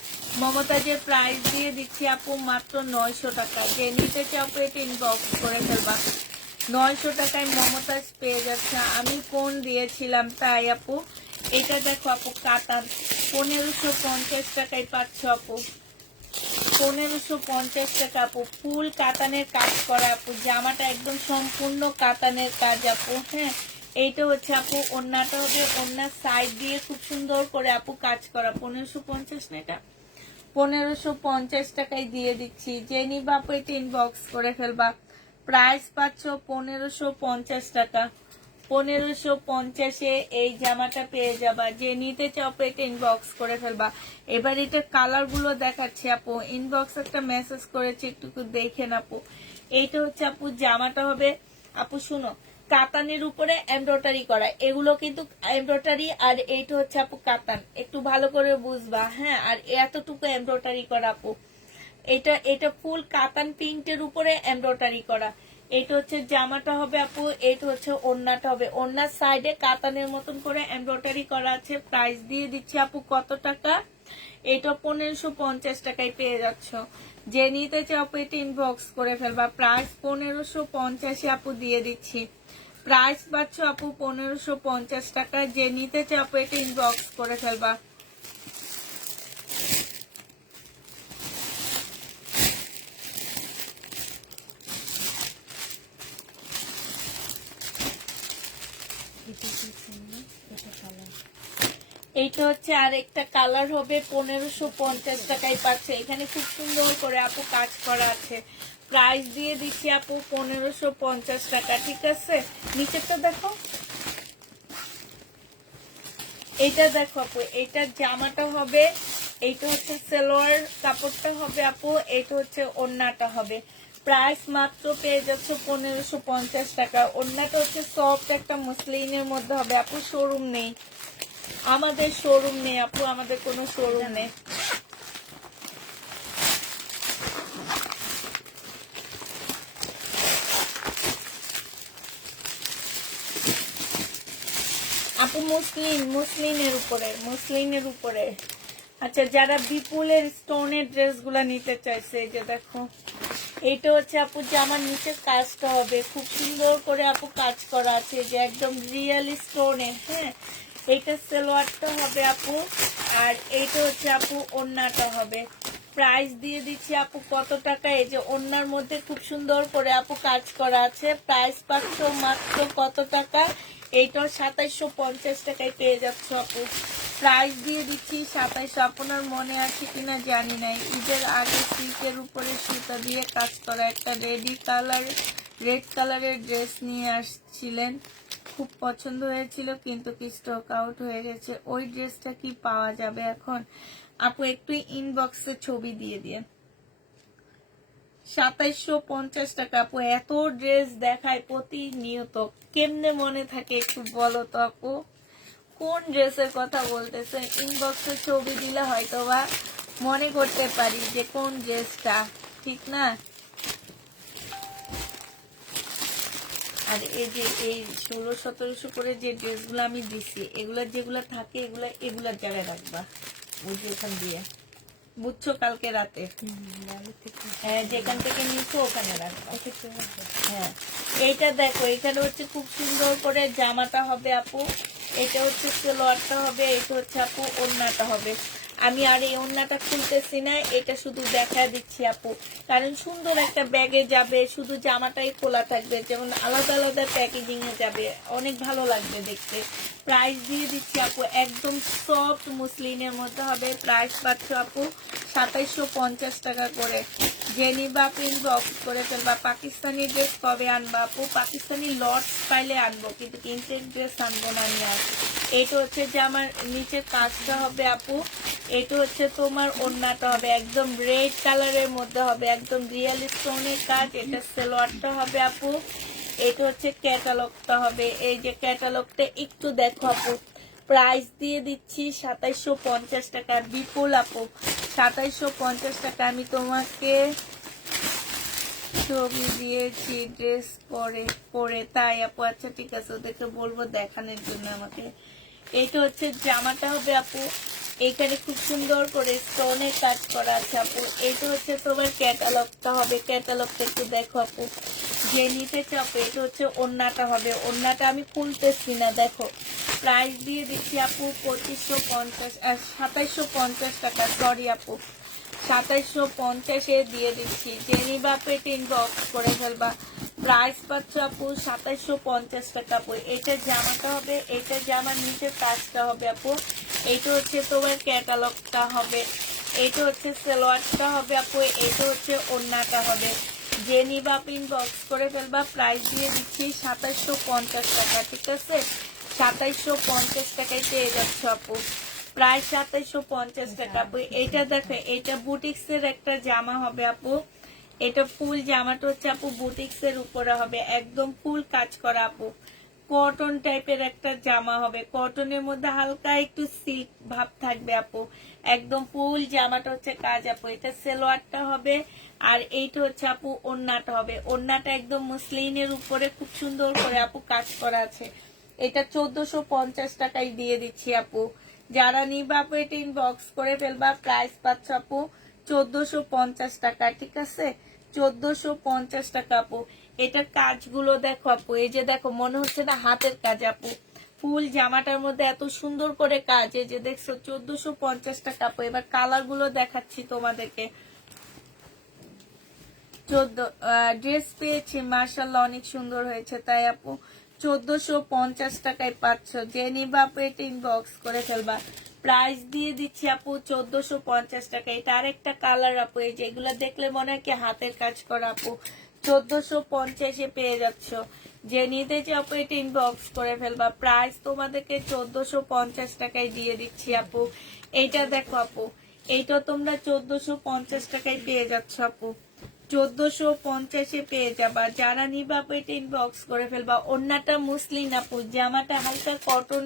মমতাজের প্রাইস দিয়ে দিচ্ছি আপু মাত্র 900 টাকা। যে নিতে চাও আপু এটা ইনবক্স করে ফেলবা। 900 টাকায় মমতাজ পেয়ে যাচ্ছে। আমি কোন দিয়েছিলাম তাই আপু। এটা দেখো আপু কাতান 1550 টাকায় পাচ্ছ আপু। 1550 টাকা আপু, ফুল কাতানের কাজ করা আপু। জামাটা একদম সম্পূর্ণ কাতানের কাজ আপু। হ্যাঁ, এইটা হচ্ছে আপু ওড়নাটা হবে, ওড়নার সাইড দিয়ে খুব সুন্দর করে আপু কাজ করা। 1550 না, এটা 1550 টাকায় দিয়ে দিচ্ছি। যে নিবা আপু এটা ইনবক্স করে ফেলবা। প্রাইস পাচ্ছ 1550 টাকা। 1550-এ এই জামাটা পেয়ে যাবা। যে নিতে চাও আপু এটা ইনবক্স করে ফেলবা। এবার এটা কালার গুলো দেখাচ্ছি আপু। ইনবক্স একটা মেসেজ করেছি, একটু দেখেন আপু। এইটা হচ্ছে আপু জামাটা হবে আপু, শুনো, কাতানের উপরে এমব্রয়ডারি করা। এগুলো কিন্তু এমব্রয়ডারি, আর এইটা হচ্ছে আপু কাতান, একটু ভালো করে বুঝবা। হ্যাঁ, আর এতটুকু এমব্রয়ডারি করা আপু। এটা ফুল কাতান প্রিন্টের উপরে এমব্রয়ডারি করা। এটা হচ্ছে জামাটা হবে আপু, এটা হচ্ছে ওড়নাটা হবে। ওড়নার সাইডে কাতানের মতন করে এমব্রয়ডারি করা আছে। প্রাইস দিয়ে দিচ্ছি আপু কত টাকা? এটা 1550 টাকায় পেয়ে যাচ্ছ। যে নিতে চাও আপু এটা ইনবক্স করে ফেলবা। প্রাইস 1550 আপু দিয়ে দিচ্ছি। প্রাইস পাচ্ছ আপু 1550 টাকা। যে নিতে চাও আপু এটা ইনবক্স করে ফেলবা। এইটা হচ্ছে আরেকটা কালার হবে, 1550 টাকায় পাচ্ছে। এখানে খুব সুন্দর করে আপু কাজ করা আছে। প্রাইস দিয়ে দিচ্ছি আপু 1550 টাকা। ঠিক আছে, নিচেরটা দেখো, এইটা দেখো আপু, এইটার জামাটা হবে, এইটা হচ্ছে সালোয়ার কাপড়টা হবে আপু, এইটা হচ্ছে ওড়নাটা হবে। প্রাইস মাত্র পেয়ে যাচ্ছে 1550 টাকা। ওড়নাটা হচ্ছে সফট একটা মসলিনের মধ্যে হবে আপু। শোরুম নেই আমাদের, শোরুম নেই আপু, আমাদের কোনো শোরুম নেই। আপু মুসলিনের উপরে। আচ্ছা, যারা বিপুলের স্টোনের ড্রেসগুলা নিতে চাইছে, এই যে দেখো, এইটা হচ্ছে আপু জামার নিচের কাজটা হবে, খুব সুন্দর করে আপু কাজ করা আছে, যে একদম রিয়েল স্টোনে। হ্যাঁ, এইটা সালোয়ারটা হবে আপু, আর এইটা হচ্ছে আপু ওড়নাটা হবে। প্রাইস দিয়ে দিচ্ছি আপু কত টাকা? এই যে ওড়নার মধ্যে খুব সুন্দর করে আপু কাজ করা আছে। প্রাইস পাচ্ছ মাত্র কত টাকা? এইটা 2750 টাকায় পেয়ে যাচ্ছ আপু। প্রাইস দিয়ে দিচ্ছি 2700। আপনার মনে আছে কিনা জানি না, ঈদের আগে সিল্কের উপরে সুতা দিয়ে কাজ করা একটা রেড কালারের ড্রেস নিয়ে আসছিলেন, খুব পছন্দ হয়েছিল, কিন্তু কি স্টক আউট হয়ে গেছে। ওই ড্রেসটা কি পাওয়া যাবে এখন? আপু একটু ইনবক্সে ছবি দিয়ে দিয়ে। 2750 টাকা আপু। এত ড্রেস দেখায় প্রতিনিয়ত, কেমনে মনে থাকে একটু বলো তো আপু, কোন ড্রেসের কথা বলতেছে? ইনবক্সে ছবি দিলে হয়তো বা মনে করতে পারি যে কোন ড্রেসটা, ঠিক না? আর এই যে এই 1600-1700 করে যে ড্রেসগুলো আমি দিছি, এগুলা যেগুলা থাকে এগুলার জায়গায় রাখবা, ওই যে এখান দিয়ে, বুঝছো, কালকে রাতে হ্যাঁ যেখান থেকে নিছো ওখানে রাখবা। হ্যাঁ, এইটা দেখো, এখানে হচ্ছে খুব সুন্দর করে জামাটা হবে আপু, এটা হচ্ছে সালোয়ারটা হবে, এটা হচ্ছে আপু ওড়নাটা হবে। আমি আর এই ওড়নাটা খুলতেছি না, এটা শুধু দেখা দিচ্ছি আপু, কারণ সুন্দর একটা ব্যাগে যাবে, শুধু জামাটাই খোলা থাকবে, যেমন আলাদা আলাদা প্যাকেজিং এ যাবে, অনেক ভালো লাগবে দেখতে। প্রাইস দিয়ে দিচ্ছি আপু, একদম সফট মুসলিনের মধ্যে হবে। প্রাইস পাচ্ছ আপু 2750 টাকা করে। যে নিবা আপু ইনবক্স করে ফেলবা। পাকিস্তানি ড্রেস কবে আনবা আপু? পাকিস্তানি লট পাইলে আনবো, কিন্তু প্রিন্টেড ড্রেস আনবো না আমি আর। এটা হচ্ছে যে আমার নিচের কাজটা হবে আপু, এটা হচ্ছে তোমার ওড়নাটা হবে, একদম রেড কালারের মধ্যে হবে, একদম রিয়েল স্টোনের কাজ। এটা সালোয়ারটা হবে আপু, এটা হচ্ছে ক্যাটালগটা হবে। এই যে ক্যাটালগটা একটু দেখো আপু। প্রাইস দিয়ে দিচ্ছি 2750 টাকা। বিপুল আপু 2750 টাকা। আমি তোমাকে ছবি দিয়েছি ড্রেস পরে তাই আপু, আচ্ছা ঠিক আছে, ওদেরকে বলবো দেখানোর জন্য আমাকে। এইটা হচ্ছে জামাটা হবে আপু, এইখানে খুব সুন্দর করে স্টোনের কাজ করা আছে আপু। এইটা হচ্ছে তোমার ক্যাটালগটা হবে, ক্যাটালগটা একটু দেখো আপু, যে নিতে চাপো। এটা হচ্ছে ওড়নাটা হবে, ওড়নাটা আমি খুলতেছি না, দেখো প্রাইস দিয়ে দিচ্ছি আপু 2550 আর 2750 টাকা, সরি আপু 2750 দিয়ে দিচ্ছি। যে নিবা পেট ইনবক্স করে ফেলবা, প্রাইস পাচ্ছ আপু 2750 টাকা আপু। এটা জামাটা হবে, এটা জামার নিচের কাজটা হবে আপু। এইটা হচ্ছে তোমার ক্যাটালগটা হবে, এইটা হচ্ছে সালোয়ারটা হবে আপু, এইটা হচ্ছে ওড়নাটা হবে। যে নিবা ইনবক্স করে ফেলবা, প্রাইস দিয়ে দিচ্ছি 2750 টাকা, ঠিক আছে? 2750 টাকায় পেয়ে যাচ্ছ আপু, প্রায় 2750 টাকা আপু। এটা দেখো, এটা বুটিক্স এর একটা জামা হবে আপু। এটা ফুল জামাটা হচ্ছে আপু বুটিক্স এর উপরে হবে, একদম ফুল কাজ করা আপু। কটন টাইপের একটা জামা হবে, কটনের মধ্যে হালকা একটু সিল্ক ভাব থাকবে আপু। একদম ফুল জামাটা হচ্ছে কাজ আপু। এটা সালোয়ারটা হবে, আর এইটা হচ্ছে আপু ওড়নাটা হবে। ওড়নাটা একদম মসলিনের উপরে খুব সুন্দর করে আপু কাজ করা আছে। এটা 1450 টাকায় দিয়ে দিচ্ছি আপু। যারা নিবা আপু এটা ইনবক্স করে ফেলবা, প্রাইস পাচ্ছ আপু 1450 টাকা, ঠিক আছে? 1450 টাকা আপু। এটার কাজগুলো দেখো আপু, এই যে দেখো, মনে হচ্ছে না হাতের কাজ আপু। ফুল জামাটার মধ্যে এত সুন্দর করে কাজ, এই যে দেখছো 1450 টাকা আপু। এবার কালার গুলো দেখাচ্ছি তোমাদেরকে। 14 ড্রেস পেয়েছি, মার্শাল্লাহ অনেক সুন্দর হয়েছে, তাই আপু 1450 টাকায় পাচ্ছ। যে নিবা আপু এটা ইনবক্স করে ফেলবা, প্রাইস দিয়ে দিচ্ছি আপু 1450 টাকা। এটা আরেকটা কালার আপু, এই যেগুলো দেখলে মনে হয় কি হাতের কাজ করা আপু। 1450-এ পেয়ে যাচ্ছ। যে নিতে চাও আপু এটা ইনবক্স করে ফেলবা, প্রাইস তোমাদেরকে 1450 টাকায় দিয়ে দিচ্ছি আপু। এইটা দেখো আপু, এইটা তোমরা 1450 টাকায় পেয়ে যাচ্ছ আপু। 1450-এ পেয়ে যাবা। যারা নিবা আপু এটা ইনবক্স করে ফেলবা। ওড়নাটা মুসলিন আপু, জামাটা হালকা কটন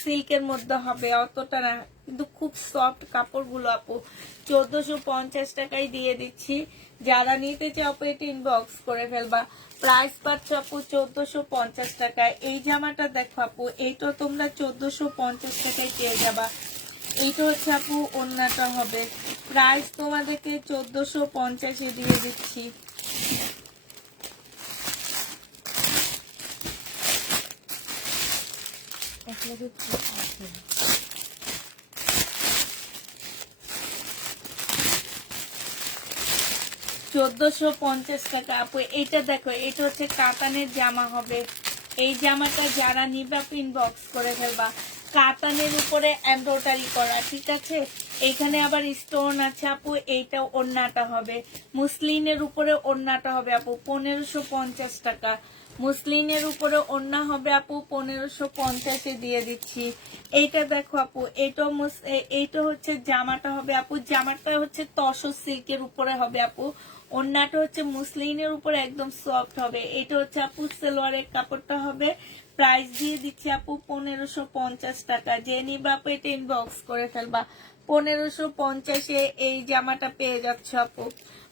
সিল্কের মধ্যে হবে, অতটা না কিন্তু খুব সফট কাপড়গুলো আপু। 1450 টাকায় দিয়ে দিচ্ছি। যারা নিতে চাও আপু এটা ইনবক্স করে ফেলবা, প্রাইস পাচ্ছ আপু 1450 টাকা। এই জামাটা দেখো আপু, এইটা তোমরা 1450 টাকায় পেয়ে যাবা। এইটা হচ্ছে আপু ওড়নাটা হবে, প্রাইস তোমাদেরকে 1450-এ দিয়ে দিচ্ছি। আছে 1450 টাকা আপু। এইটা দেখো, এটা হচ্ছে কাতানের জামা হবে। এই জামাটা যারা নিবা ইনবক্স করে ফেলবা। কাতানের উপরে এমব্রয়ডারি করা, ঠিক আছে? এখানে আবার স্টোন আছে আপু। এইটা ওড়নাটা হবে, মুসলিনের উপরে ওড়নাটা হবে আপু 1550 টাকা। মুসলিনের উপরে ওড়না হবে আপু 1550-এ দিয়ে দিচ্ছি। এইটা দেখো আপু, এইটা হচ্ছে জামাটা হবে আপু। জামাটা হচ্ছে তসর সিল্কের উপরে হবে আপু। ওড়নাটা হচ্ছে মুসলিনের উপরে একদম সফট হবে। এটা হচ্ছে আপু সালোয়ারের কাপড়টা হবে। প্রাইস দিয়ে দিচ্ছি আপু 1550 টাকা। যে নিবা আপু এটা ইনবক্স করে ফেলবা। 1550-এ এই জামাটা পেয়ে যাচ্ছ আপু।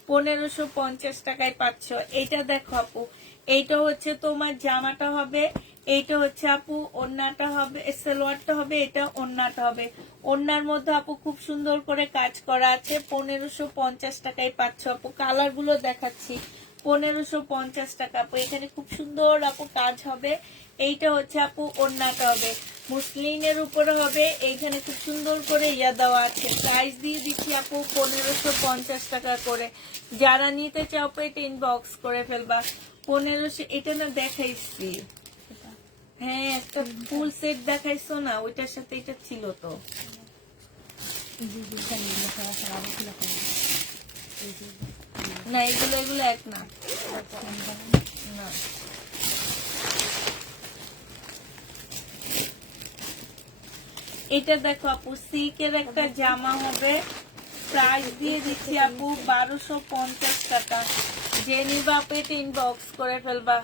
1550 টাকায় পাচ্ছ। এইটা দেখো আপু, এইটা হচ্ছে তোমার জামাটা হবে। এইটা হচ্ছে আপু ওড়নাটা হবে, সালোয়ারটা হবে, এটা ওড়নাটা হবে। ওড়নার মধ্যে আপু খুব সুন্দর করে কাজ করা আছে। 1550 টাকায় পাচ্ছ আপু। কালার গুলো দেখাচ্ছি। 1550 টাকা আপু। এখানে খুব সুন্দর আপু কাজ হবে। এইটা হচ্ছে আপু ওড়নাটা হবে, মুসলিনের উপরে হবে। এইখানে খুব সুন্দর করে ইয়া দেওয়া আছে। প্রাইস দিয়ে দিচ্ছি আপু 1550 টাকা করে। যারা নিতে চাও আপু এটা ইনবক্স করে ফেলবা। 1500, এটা না দেখাইছি, হ্যাঁ একটা ফুল সেট দেখাইছো না, ওইটার সাথে এটা ছিল তো। না এগুলো এগুলো এক না, না এটা দেখো আপু, সিল্কের একটা জামা হবে। প্রাইস দিয়ে দিচ্ছি আপু 1250 টাকা। যে নিবা আপু এটা ইনবক্স করে ফেলবা।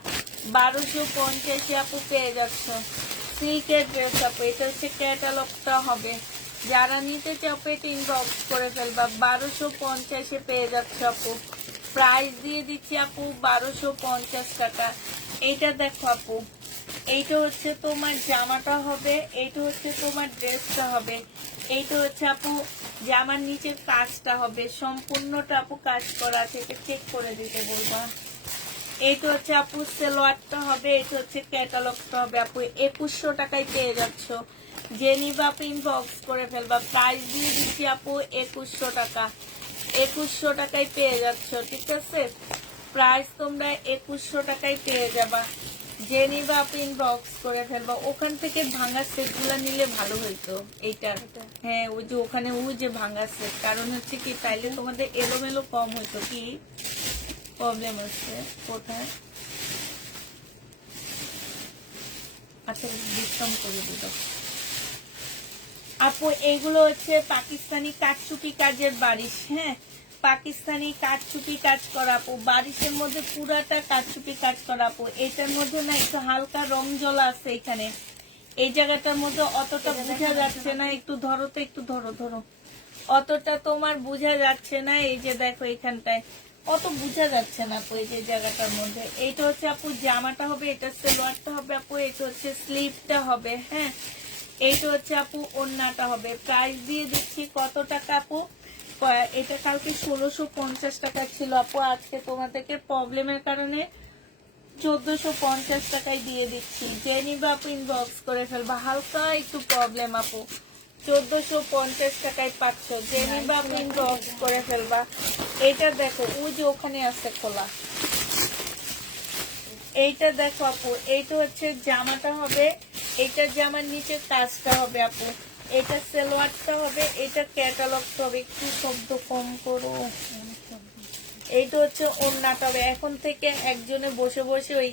1250-এ আপু পেয়ে যাচ্ছ সিল্কের ড্রেস আপু। এটা হচ্ছে ক্যাটালগটা হবে। যারা নিতে চাও আপু এটা ইনবক্স করে ফেলবা। 1250-এ পেয়ে যাচ্ছ আপু। প্রাইস দিয়ে দিচ্ছি আপু 1250 টাকা। এইটা দেখো আপু, এইটা হচ্ছে তোমার জামাটা হবে, এইটা হচ্ছে তোমার ড্রেসটা হবে, এইটা হচ্ছে আপু জামার নিচের কাজটা হবে, সম্পূর্ণটা আপু কাজ করা আছে, এটা চেক করে দিতে বলবা। এইটা হচ্ছে আপু সেলোয়ারটা হবে, এটা হচ্ছে ক্যাটালগটা হবে আপু। 2100 টাকায় পেয়ে যাচ্ছ, যে নিবা আপু ইনবক্স করে ফেলবা। প্রাইস দিয়ে দিচ্ছি আপু 2100 টাকা। 2100 টাকায় পেয়ে যাচ্ছ, ঠিক আছে। প্রাইস তোমরা 2100 টাকায় পেয়ে যাবা, যে নিবা আপু ইনবক্স করে ফেলবা। ওখান থেকে ভাঙা সেটগুলো নিলে ভালো হইতো এইটা। হ্যাঁ, ওই যে ওখানে ওই যে ভাঙা সেট, কারণ হচ্ছে কি তাইলে তোমাদের এলোমেলো কম হইতো। কি প্রবলেম আছে কোথায়? আচ্ছা, ডিসকাউন্ট করে দিত আপু। এইগুলো হচ্ছে পাকিস্তানি কাঠচুপি কাজের বারিশ। হ্যাঁ, পাকিস্তানি কাঠচুপি কাজ করা আপু, বারিশের মধ্যে পুরাটা কাঠচুপি কাজ করা আপু। এটার মধ্যে না একটু হালকা রং জ্বলা আছে এখানে, এই জায়গাটার মধ্যে অতটা বোঝা যাচ্ছে না। একটু ধরো তো, একটু ধরো ধরো, অতটা তোমার বোঝা যাচ্ছে না। এই যে দেখো এখানটায় অত বোঝা যাচ্ছে না আপু, এই যে জায়গাটার মধ্যে। এইটা হচ্ছে আপু জামাটা হবে, এটা সালোয়ারটা হবে আপু, এটা হচ্ছে স্লিভটা হবে। হ্যাঁ, এইটা হচ্ছে আপু ওড়নাটা হবে। প্রাইস দিয়ে দিচ্ছি কত টাকা আপু? এটা কালকে 1650 টাকা ছিল আপু, আজকে তোমাদেরকে প্রবলেমের কারণে 1450 টাকায় দিয়ে দিচ্ছি। যে নিবা আপু ইনবক্স করে ফেলবা। হালকা একটু প্রবলেম আপু, 1450 টাকায় পাচ্ছ, যে নিবা আপু ইনবক্স করে ফেলবা। এইটা দেখো, ওই যে ওখানে আছে খোলা, এইটা দেখো আপু, এইটা হচ্ছে জামাটা হবে, এটা জামার নিচে কাজটা হবে আপু, এটা সালোয়ারটা হবে, এটা ক্যাটালগটা হবে। একটু শব্দ কম করো। এইটা হচ্ছে ওড়নাটা হবে। এখন থেকে একজনে বসে বসে ওই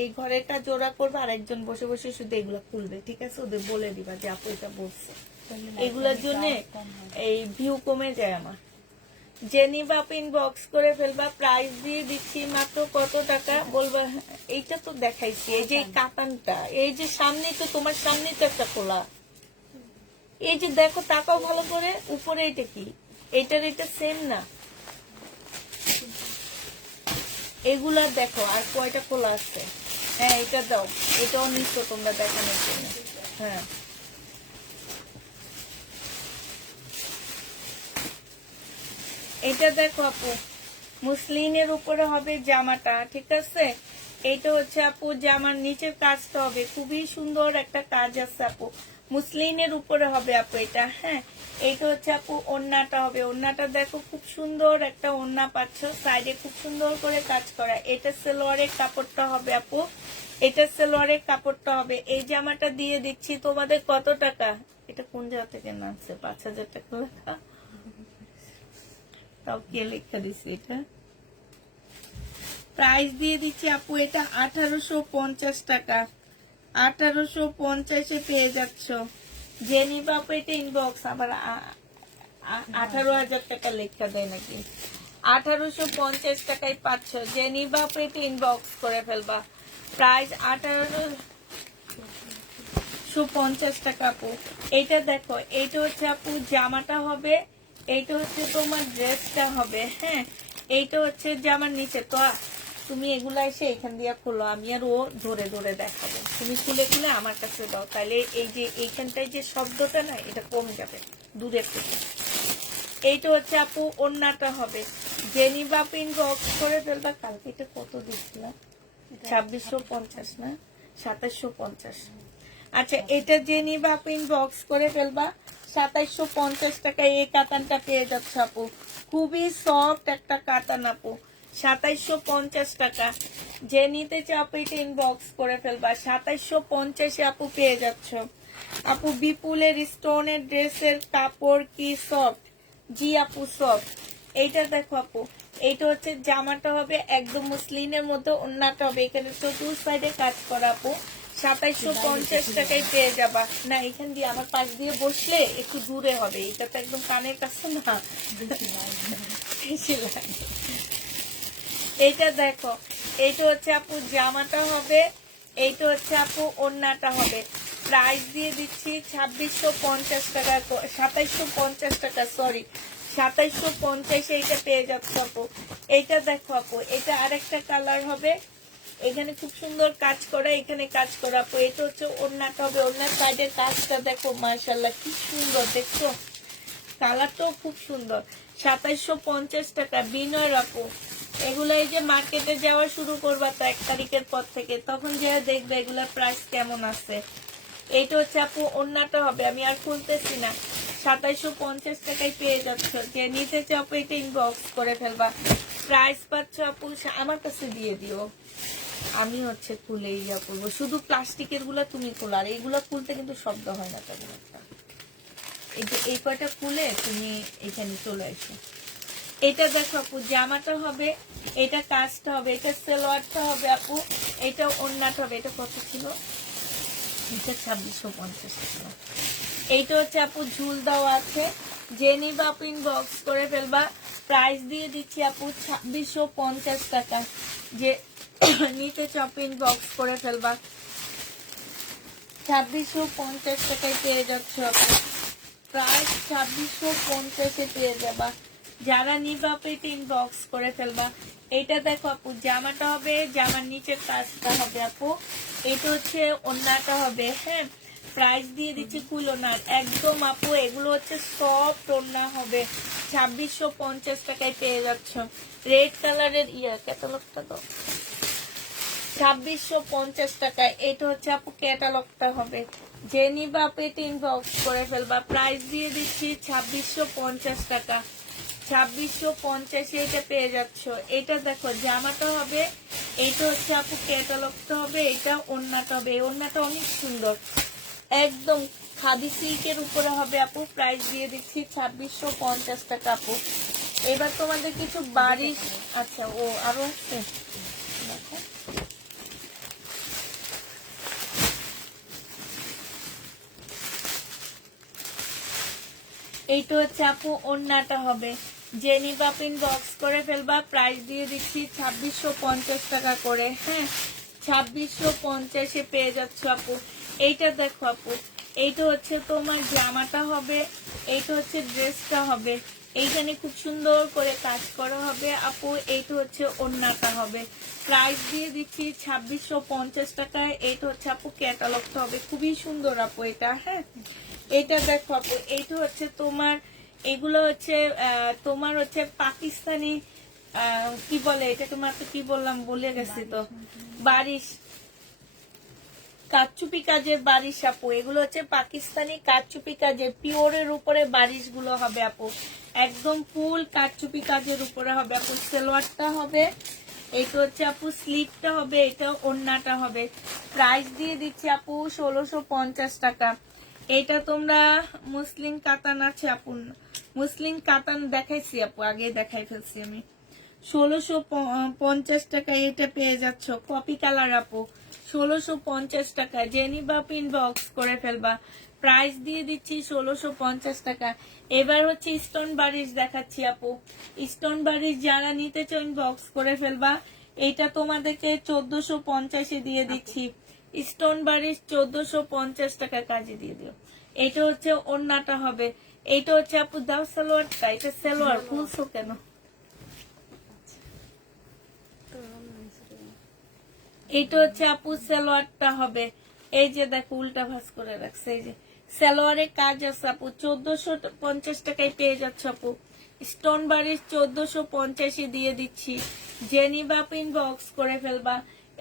এই ঘরেরটা জোড়া করবে, আর একজন বসে বসে শুধু এগুলো খুলবে, ঠিক আছে। ওদের বলে দিবা যে আপু এটা বলছে। এগুলোর জন্য এই ভিউ কমে যায় আমার। যে নিবা আপু ইনবক্স করে ফেলবা। প্রাইস দিয়ে দিচ্ছি মাত্র কত টাকা বলবা? এইটা তো দেখাইছি, এই যে এই কাতানটা, এই যে সামনে তো তোমার সামনে তো একটা খোলা, এই যে দেখো, তাকাও ভালো করে উপরে। এটা কি এটার এটা সেম না? এগুলা দেখো আর কয়টা খোলা আছে। হ্যাঁ, এটা দাও, এটাও নিচ্ছ তোমরা দেখানোর জন্য। হ্যাঁ, এটা দেখো আপু, মুসলিনের উপরে হবে জামাটা, ঠিক আছে। এইটা হচ্ছে আপু জামার নিচের কাজটা হবে, খুবই সুন্দর একটা কাজ আছে আপু, মুসলিনের উপরে হবে আপু এটা। হ্যাঁ, এইটা হচ্ছে আপু ওড়নাটা হবে, ওড়নাটা দেখো খুব সুন্দর একটা ওড়না পাচ্ছ, সাইডে খুব সুন্দর করে কাজ করা। এটা সালোয়ারের কাপড়টা হবে আপু, এটা সালোয়ারের কাপড়টা হবে। এই জামাটা দিয়ে দিচ্ছি তোমাদের কত টাকা? এটা কোন জায়গা থেকে নামছে? 5000 টাকা লেখা, তাও কে লেখা দিছি এটা? প্রাইস দিয়ে দিচ্ছি আপু এটা 1850 টাকা। 1850-এ পেয়ে যাচ্ছ, যে নিবা আপু এটা ইনবক্স। আবার 18,000 টাকা লেখা দেয় নাকি? 1850 টাকায় পাচ্ছ, যে নিবা আপু এটা ইনবক্স করে ফেলবা। প্রাইস 1850 টাকা আপু। এইটা দেখো, এইটা হচ্ছে আপু জামাটা হবে, এইটা হচ্ছে তোমার ড্রেসটা হবে। হ্যাঁ, এইটা হচ্ছে জামার নিচে। তো তুমি এগুলা এসে এখান দিয়ে খোলো, আমি আর ও ধরে ধরে দেখাবো। তুমি খুলে খুলে আমার কাছে দাও, তাহলে এই যে এইখানটায় যে শব্দটা না, এটা কমে যাবে দূরের থেকে। এইটা হচ্ছে আপু ওড়নাটা হবে, জেনি বাপ ইনবক্স করে ফেলবা। কালকে এটা কত দিচ্ছিলাম? 2650 না 2750? আচ্ছা, এটা জেনি বাপ ইনবক্স করে ফেলবা। 2750 টাকায় এই কাতানটা পেয়ে যাচ্ছে আপু, খুবই সফট একটা কাতান আপু। 2750 টাকা, যে নিতে চাও আপু এটা ইনবক্স করে ফেলবা। 2750-এ আপু পেয়ে যাচ্ছ আপু। বিপুলের স্টোনের ড্রেসের কাপড় কি সফট? জি আপু, সফট। এইটা দেখো আপু, এইটা হচ্ছে জামাটা হবে একদম মুসলিনের মতো, ওড়নাটা হবে, এখানে চতুর সাইডে কাজ করা আপু। 2750 টাকায় পেয়ে যাবা। না, এখান দিয়ে আমার পাশ দিয়ে বসলে একটু দূরে হবে, এটা তো একদম কানের কাছে না। এইটা দেখো, এইটা হচ্ছে আপু জামাটা হবে, এইটা হচ্ছে আপু ওড়নাটা হবে। প্রাইস দিয়ে দিচ্ছি 2650 টাকা, 2750 টাকা, সরি 2750 এইটা পেয়ে যাচ্ছ আপু। এইটা দেখো আপু, এটা আরেকটা কালার হবে, এখানে খুব সুন্দর কাজ করা, এখানে কাজ করা আপু। এটা হচ্ছে ওড়নাটা হবে, ওড়নার সাইডের কাজটা দেখো মাশাআল্লাহ কি সুন্দর, দেখছো কালারটাও খুব সুন্দর। 2750 টাকা। বিনয় আপু, এগুলো এই যে মার্কেটে যাওয়া শুরু করবা তো 1 তারিখের পর থেকে, তখন যে দেখবে এগুলোর প্রাইস কেমন আছে। এইটা হচ্ছে আপু ওড়নাটা হবে, আমি আর খুলতেছি না, 2750 টাকায় পেয়ে যাচ্ছ। যে নিতে চাও আপু এটা ইনবক্স করে ফেলবা। প্রাইস পাচ্ছ আপু, আমার কাছে দিয়ে দিও, আমি হচ্ছে খুলে ইয়া করবো। শুধু প্লাস্টিকের গুলা তুমি খোলো, আর এইগুলা খুলতে কিন্তু শব্দ হয় না তেমন একটা। এই যে এই কয়টা খুলে তুমি এখানে চলে আসো। এটা দেখো আপু, জামাটা হবে, এটা কাজটা হবে, এটা সালোয়ারটা হবে আপু, এটা ওড়নাটা হবে। এটা কত ছিল? এটা 2650 ছিল। এইটা হচ্ছে আপু ঝুল দেওয়া আছে, যে নিবা আপু ইনবক্স করে ফেলবা। প্রাইস দিয়ে দিচ্ছি আপু 2650 টাকা। যে নিতে চাও ইনবক্স করে ফেলবা, 2650 টাকায় পেয়ে যাচ্ছ আপু। প্রাইস 2650 পেয়ে যাবা। যারা নিবা আপু এটা ইনবক্স করে ফেলবা। এটা দেখো আপু, জামাটা হবে, জামার নিচের কাজটা হবে আপু, এটা হচ্ছে ওড়নাটা হবে। হ্যাঁ, প্রাইস দিয়ে দিচ্ছি কুলোনার একদম আপু, এগুলো হচ্ছে সফট ওড়না হবে, 2650 টাকায় পেয়ে যাচ্ছ। রেড কালারের ক্যাটালগটা তো 2650 টাকায়। এটা হচ্ছে আপু ক্যাটালগটা হবে, যে নিবা আপু এটা ইনবক্স করে ফেলবা। প্রাইস দিয়ে দিচ্ছি 2650 টাকা। 2650 এটা পেয়ে যাচ্ছ। এটা দেখো জামাটা হবে, এটা হচ্ছে আপু ক্যাটালগটা হবে, এটা ওড়নাটা হবে। এই ওড়নাটা অনেক সুন্দর, একদম খাদি সিল্কের উপরে হবে আপু। প্রাইস দিয়ে দিচ্ছি 2650 টাকা আপু। এবার তোমাদের কিছু বারিশ, আচ্ছা ও আরো আছে দেখো। এইটা হচ্ছে আপু ওড়নাটা হবে, যে নিবা ইনবক্স করে ফেলবা। প্রাইস দিয়ে দিচ্ছি 2650 টাকা করে। হ্যাঁ, 2650 পেয়ে যাচ্ছ আপু। এইটা দেখো আপু, এইটা হচ্ছে তোমার জামাটা হবে, এইটা হচ্ছে ড্রেসটা হবে, এইখানে খুব সুন্দর করে কাজ করা হবে আপু। এইটা হচ্ছে ওড়নাটা হবে। প্রাইস দিয়ে দিচ্ছি 2650 টাকায়। এইটা হচ্ছে আপু ক্যাটালগটা হবে, খুবই সুন্দর আপু এটা। হ্যাঁ, এটা দেখো আপু, এইটা হচ্ছে তোমার, এগুলো হচ্ছে তোমার হচ্ছে পাকিস্তানি কি বলে এটা, তোমার তো কি বললাম ভুলে গেছি তো, বারিশ, কারচুপি কাজের বারিশ আপু। এগুলো হচ্ছে পাকিস্তানি কারচুপি কাজের, পিওরের উপরে বারিশ গুলো হবে আপু, একদম ফুল কারচুপি কাজের উপরে হবে আপু। সালোয়ারটা হবে, এটা হচ্ছে আপু স্লিপটা হবে, এটা ওড়নাটা হবে। প্রাইস দিয়ে দিচ্ছি আপু 1650 টাকা। এটা তোমরা মুসলিম কাতান আছে আপু, মুসলিম কাতান দেখাইছি আপু, আগে দেখাই ফেলছি আমি। 1650 টাকায় এটা পেয়ে যাচ্ছ। কপি কালার আপু, 1650 টাকা। জেনি বা ইনবক্স করে ফেলবা। প্রাইস দিয়ে দিচ্ছি 1650 টাকা। এবার হচ্ছে স্টোন বারিশ দেখাচ্ছি আপু। স্টোন বারিশ যারা নিতে চাও ইনবক্স করে ফেলবা। এটা তোমাদেরকে 1450 দিয়ে দিচ্ছি। স্টোন বারিশ 1450 টাকা কাজে দিয়ে দিও। এটা হচ্ছে ওড়নাটা হবে, এইটা হচ্ছে আপু দাও সালোয়ারটা, এটা সালোয়ার খুলছো কেন? এইটা হচ্ছে আপু সালোয়ারটা হবে, এই যে দেখো উল্টা ভাঁজ করে রাখছে, এই যে সালোয়ারের কাজ আছে আপু। 1450 টাকায় পেয়ে যাচ্ছ আপু। স্টোন বারিশ 1450 দিয়ে দিচ্ছি। জেনি বাপ ইনবক্স করে ফেলবা।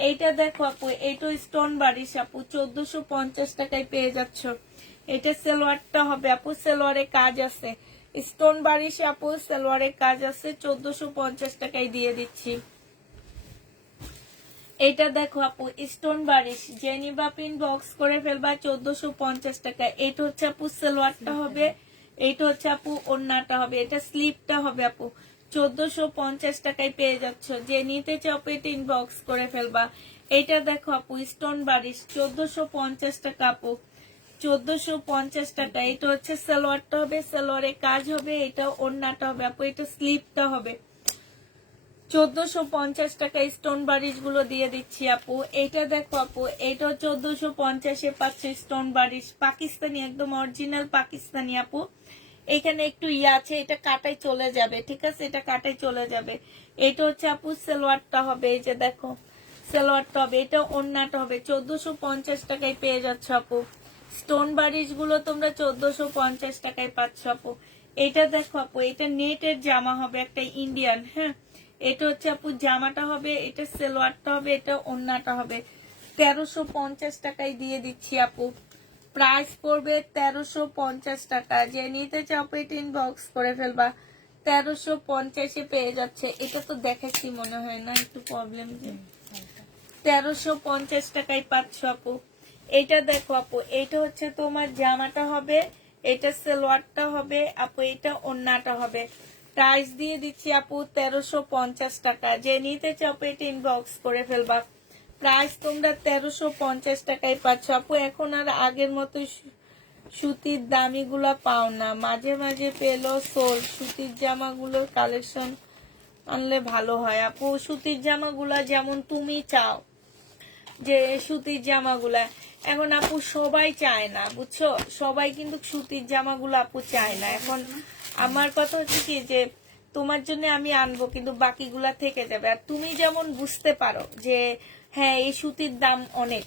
এইটা দেখো আপু, এইটা স্টোন বারিশ আপু, 1450 টাকায় পেয়ে যাচ্ছ। এটা সালোয়ারটা হবে আপু, সালোয়ারের কাজ আছে। স্টোন বারিশে আপু সালোয়ারের কাজ আছে, 1450 টাকায় দিয়ে দিচ্ছি। এটা দেখো আপু স্টোন বারিশ, জেনি বাপিন বক্স করে ফেলবা 1450 টাকা। এটা হচ্ছে আপু সালোয়ারটা হবে, এটা হচ্ছে আপু ওড়নাটা হবে, এটা স্লিপটা হবে আপু। 1450 টাকায় পেয়ে যাচ্ছ। যে নিতে চাও এটা ইনবক্স করে ফেলবা। এটা দেখো আপু স্টোন বারিশ 1450 টাকা আপু, 1450 টাকা। এটা হচ্ছে সালোয়ারটা হবে, সালোয়ারের কাজ হবে, এটা ওড়নাটা হবে আপু, এটা স্লিপটা হবে। 1450 টাকা স্টোন বারিশ গুলো দিয়ে দিচ্ছি আপু। এটা দেখো আপু, এটা 1450 পাচ্ছে স্টোন বারিশ, পাকিস্তানি, একদম অরিজিনাল পাকিস্তানি আপু। এখানে একটু ইয়ে আছে, এটা কাটাই চলে যাবে, ঠিক আছে, এটা কাটাই চলে যাবে। এটা হচ্ছে আপু সালোয়ারটা হবে, এই যে দেখো সালোয়ারটা হবে, এটা ওড়নাটা হবে। 1450 টাকায় পেয়ে যাচ্ছ আপু। স্টোন বারিশ গুলো তোমরা 1450 টাকায় পাচ্ছ আপু। এটা দেখো আপু, এটা নেটের জামা হবে একটা ইন্ডিয়ান, হ্যাঁ। এটা হচ্ছে আপু জামাটা হবে, এটা সালোয়ারটা হবে, এটা ওড়নাটা হবে। 1350 টাকায় দিয়ে দিচ্ছি আপু। প্রাইস পড়বে 1350 টাকা। যে নিতে চাও পেট ইনবক্স করে ফেলবা। 1350-এ পেয়ে যাচ্ছে। এটা তো দেখাচ্ছি মনে হয় না, একটু প্রবলেম যে 1350 টাকায় পাচ্ছ আপু। এটা দেখো আপু, এটা হচ্ছে তোমার জামাটা হবে, এটা সালোয়ারটা হবে আপু, এটা ওড়নাটা হবে। প্রাইস দিয়ে দিচ্ছি আপু 1350 টাকা। যে নিতে চাও পেট ইনবক্স করে ফেলবা। প্রাইস তোমরা 1350 টাকায় পাচ্ছ আপু। এখন আর আগের মতো সুতির দামিগুলা পাও না, মাঝে মাঝে পেলো সোল। সুতির জামাগুলোর কালেকশন আনলে ভালো হয় আপু। সুতির জামাগুলা যেমন তুমি চাও যে সুতির জামাগুলা, এখন আপু সবাই চায় না, বুঝছো, সবাই কিন্তু সুতির জামাগুলো আপু চায় না। এখন আমার কথা হচ্ছে কি যে তোমার জন্য আমি আনবো, কিন্তু বাকিগুলা থেকে যাবে। আর তুমি যেমন বুঝতে পারো যে হ্যাঁ এই সুতির দাম অনেক,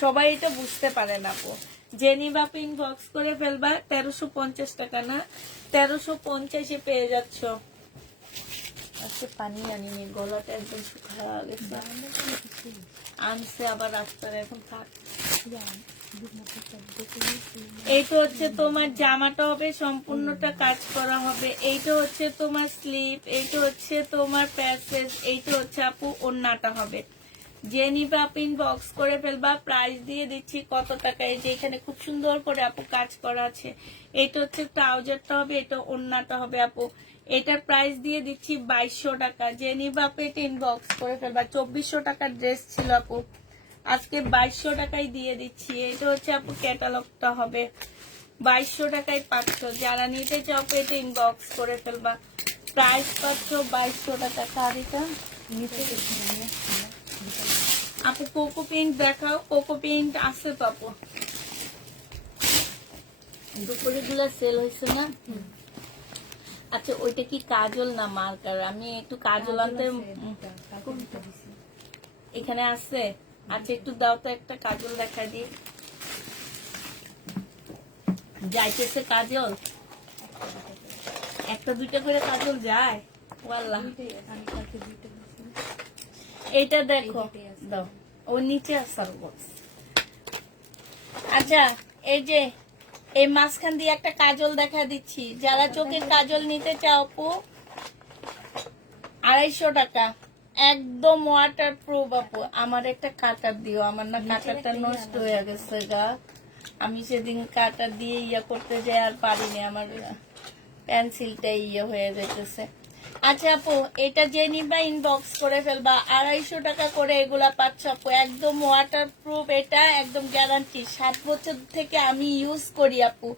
সবাই এটা বুঝতে পারে না আপু। জেনিবা পিং বক্স করে ফেলবা। 1350 টাকা না, 1350-এ পেয়ে যাচ্ছ। আজকে পানি আনিনি, গলাটা একদম শুকিয়ে গেছে। আনছে আবার রাস্তায়, এখন থাক। এইটা হচ্ছে তোমার জামাটা হবে, সম্পূর্ণটা কাজ করা হবে। এইটা হচ্ছে তোমার স্লিপ, এইটা হচ্ছে তোমার প্যাসেজ, এইটা হচ্ছে আপু ওড়নাটা হবে। যে নিবা পিন বক্স করে ফেলবা। প্রাইস দিয়ে দিচ্ছি কত টাকায়, যে এখানে খুব সুন্দর করে আপু কাজ করা আছে। এটা হচ্ছে ট্রাউজারটা হবে, এটা ওড়নাটা হবে আপু। এটার প্রাইস দিয়ে দিচ্ছি 2200 টাকা। যে নিবা পেট ইনবক্স করে ফেলবা। 2400 টাকার ড্রেস ছিল আপু, আজকে 2200 টাকায় দিয়ে দিচ্ছি। এটা হচ্ছে আপু ক্যাটালগটা হবে, 2200 টাকায় পাচ্ছ। যারা নিতে চাও পেট ইনবক্স করে ফেলবা। প্রাইস পাচ্ছ 2200 টাকা। শাড়িটা নিতে আপু কোকো পিঙ্ক দেখাও। কোকো পিঙ্ক আছে তো আপু, দুপুরে গুলা সেল হয়েছে না। আচ্ছা ওইটা কি কাজল না মার্কার? আমি একটু কাজল আনতে, এখানে আছে। আচ্ছা একটু দাও তো, একটা কাজল দেখা দিই। যাইতেছে কাজল, একটা দুইটা করে কাজল যায়। ওয়াল্লাহ এইটা দেখো, দাও, ও নিচে আসার বক্স। আচ্ছা এই যে এই মাঝখান দিয়ে একটা কাজল দেখা দিচ্ছি। যারা চোখের কাজল নিতে চাও আপু, 250 টাকা, একদম ওয়াটার প্রুফ আপু। আমার একটা কাটার দিও, আমার না কাটারটা নষ্ট হয়ে গেছে গা। আমি সেদিন কাটার দিয়ে ইয়ে করতে যাই আর পারিনি, আমার পেন্সিলটা ইয়ে হয়ে যেতেছে। আচ্ছা আপু এটা যে নিবা ইনবক্স করে ফেলবা। 250 টাকা করে এগুলা পাচ্ছ আপু, একদম ওয়াটার প্রুফ। এটা একদম গ্যারান্টি, 7 বছর থেকে আমি ইউজ করি আপু।